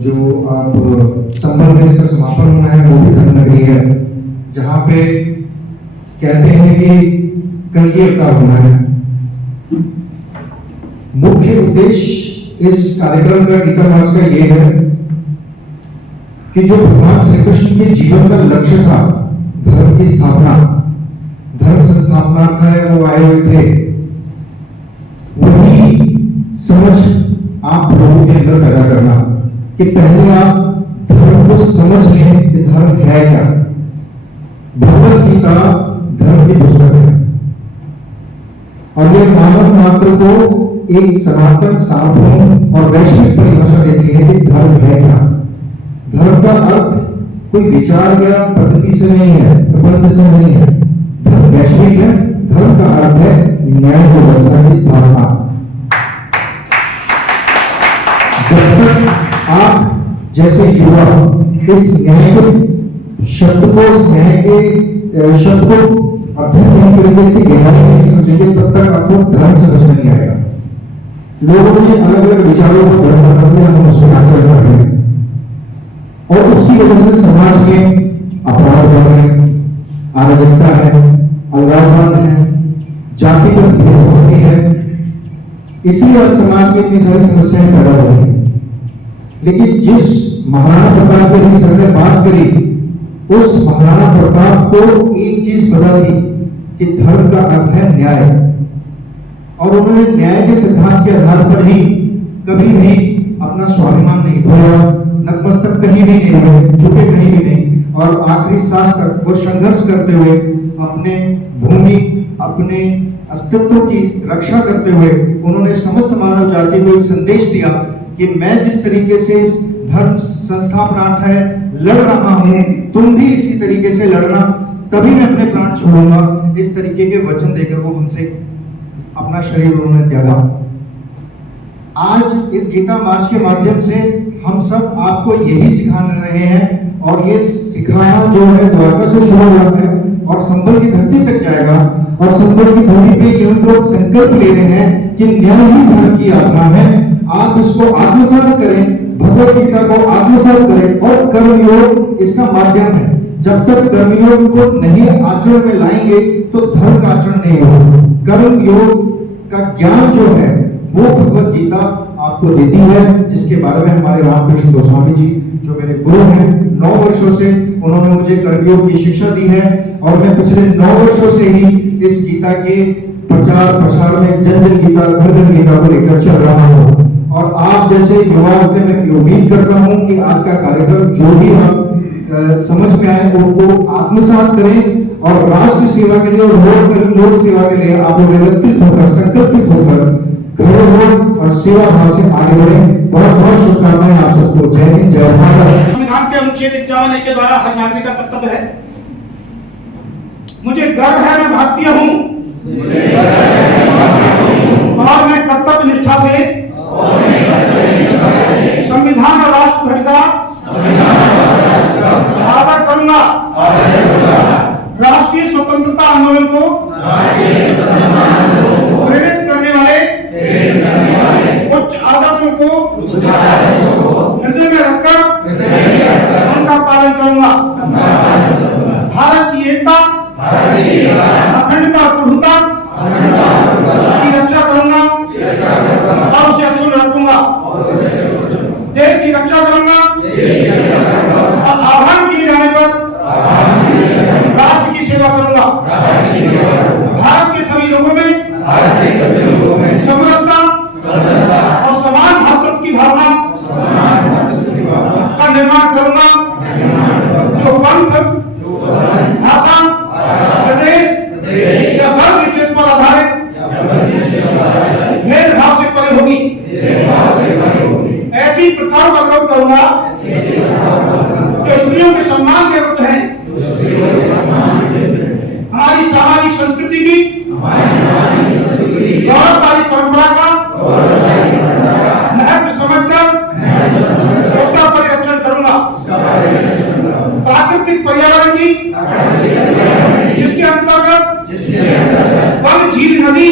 जो अब संभल में इसका समापन होना है वो भी धर्म नगरी है, जहाँ पे कहते हैं कि कल की अवतार होना है। मुख्य उद्देश्य इस कार्यक्रम का, गीता मार्च का, ये है कि जो भगवान श्री कृष्ण के जीवन का लक्ष्य था, धर्म की स्थापना, धर्म संस्थापनार्थ है वो आए हुए थे, वही समझ आप लोगों के अंदर पैदा करना कि पहले आप धर्म को समझ लें कि धर्म है क्या। भगवत गीता धर्म की पुस्तक है, और यह मानव मात्र को एक सनातन, सार्वभौम और वैश्विक परिभाषा देती है कि धर्म है क्या। धर्म का अर्थ कोई विचार या पद्धति से नहीं है, प्रबंध से नहीं है। धर्म वैश्विक है। धर्म का अर्थ है न्याय व्यवस्था की स्थापना। जब तक आप जैसे युवा इस न्याय को शब्द को अध्ययन नहीं करेंगे, इसकी गहराई नहीं समझेंगे, तब तक आपको धर्म समझ नहीं आएगा। लोगों ने अलग अलग विचारों को धर्म बना दिया, हम उसमें आचरण कर रहे हैं, और उसकी वजह से समाज में अपराध बढ़ रहे हैं, अराजकता है, अलगाववाद है, जातिगत भेदभाव भी है। इसीलिए समाज में इतनी सारी समस्याएं पैदा हो रही हैं। लेकिन जिस महाराणा प्रताप के सर ने बात करी, उस महाराणा प्रताप को एक चीज पता थी कि धर्म का अर्थ है न्याय, और उन्होंने न्याय के सिद्धांत के आधार पर ही कभी भी अपना स्वाभिमान नहीं खोया, नतमस्तक कहीं भी नहीं हुए, झुके कहीं भी नहीं, और आखिरी सांस तक वो संघर्ष करते हुए अपने भूमि, अपने अस्तित्व की रक्षा करते हुए उन्होंने समस्त मानव जाति को एक संदेश दिया कि मैं जिस तरीके से इस धर्म संस्थापनार्थ है लड़ रहा हूं, तुम भी इसी तरीके से लड़ना, तभी मैं अपने प्राण छोड़ूंगा। इस तरीके के वचन देकर वो हमसे अपना शरीर उन्होंने त्यागा। आज इस गीता मार्च के माध्यम से हम सब आपको यही सिखा रहे हैं और ये सिखाना जो है द्वारका से शुरू हुआ है और संबल की धरती तक जाएगा और संबल की भूमि पे ये हम लोग संकल्प ले रहे हैं कि न्याय ही धर्म की आत्मा है। आप इसको आत्मसात करें, भगवत गीता को आत्मसात करें और कर्म योग इसका माध्यम है। जब तक कर्म योग को नहीं आचरण में लाएंगे तो धर्म का आचरण नहीं होगा। कर्म योग का ज्ञान जो है वो भगवत गीता आपको देती है, जिसके बारे में हमारे रामकृष्ण गोस्वामी जी जो मेरे गुरु हैं 9 वर्षों से उन्होंने मुझे कर्मयोग की शिक्षा दी है और मैं पिछले 9 वर्षों से ही इस गीता के प्रचार प्रसार में जन जन गीता घर घर गीता को लेकर चल रहा हूँ। और आप जैसे युवा से मैं उम्मीद करता हूँ कि आज का कार्यक्रम जो भी आप समझ में आए उनको आत्मसात करें और राष्ट्र सेवा के लिए और लोक सेवा के लिए आप लोग एकत्रित होकर संकल्पित होकर घरों और सेवा भाव से आगे बढ़े। बहुत बहुत शुभकामनाएं आप सबको। जय हिंद, जय भारत। संविधान के अनुच्छेद 51 के द्वारा हर नागरिक का कर्तव्य है। मुझे गर्व है मैं भारतीय हूँ और मैं कर्तव्य निष्ठा से संविधान और राष्ट्र ध्वज का आदर करूंगा। राष्ट्रीय स्वतंत्रता आंदोलन को प्रेरित करने वाले उच्च आदर्शों को हृदय में रखकर उनका पालन करूंगा। भारत की एकता, अखंडता और प्रभुता की रक्षा करूंगा और उसे अक्षुण्ण रखूंगा। देश की रक्षा करूंगा और आह्वान किए जाने पर राष्ट्र की सेवा करूंगा। भारत के सभी लोगों में समरसता और समान भातृत्व की भावना का निर्माण करूंगा। जो पंथ, भाषा, प्रदेश या वर्ग विशेष पर आधारित भेदभाव से परे होगी, ऐसी प्रथाओं का विरोध करूंगा जो स्त्रियों के सम्मान के विरुद्ध है। हमारी सामाजिक संस्कृति की गौरवशाली परंपरा का महत्व समझकर उसका परिरक्षण करूंगा। प्राकृतिक पर्यावरण की जिसके अंतर्गत वन्य जीव नदी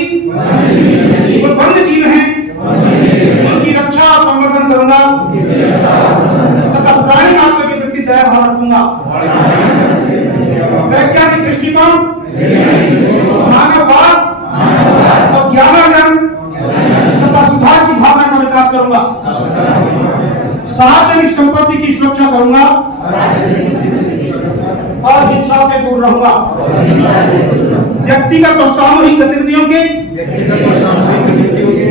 जो वन्य जीव हैं उनकी रक्षा और संवर्धन करूंगा तथा प्राणी मात्र के प्रति दया भाव रखूंगा। वैज्ञानिक दृष्टिकोण, मानववाद और ज्ञानार्जन तथा सुधार की भावना का विकास करूंगा। सार्वजनिक संपत्ति की सुरक्षा करूंगा और हिंसा से दूर रहूंगा। व्यक्तिगत और सामूहिक गतिविधियों के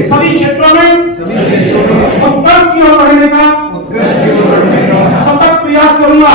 सभी क्षेत्रों में उत्कर्ष की ओर बढ़ने का सतत प्रयास करूंगा।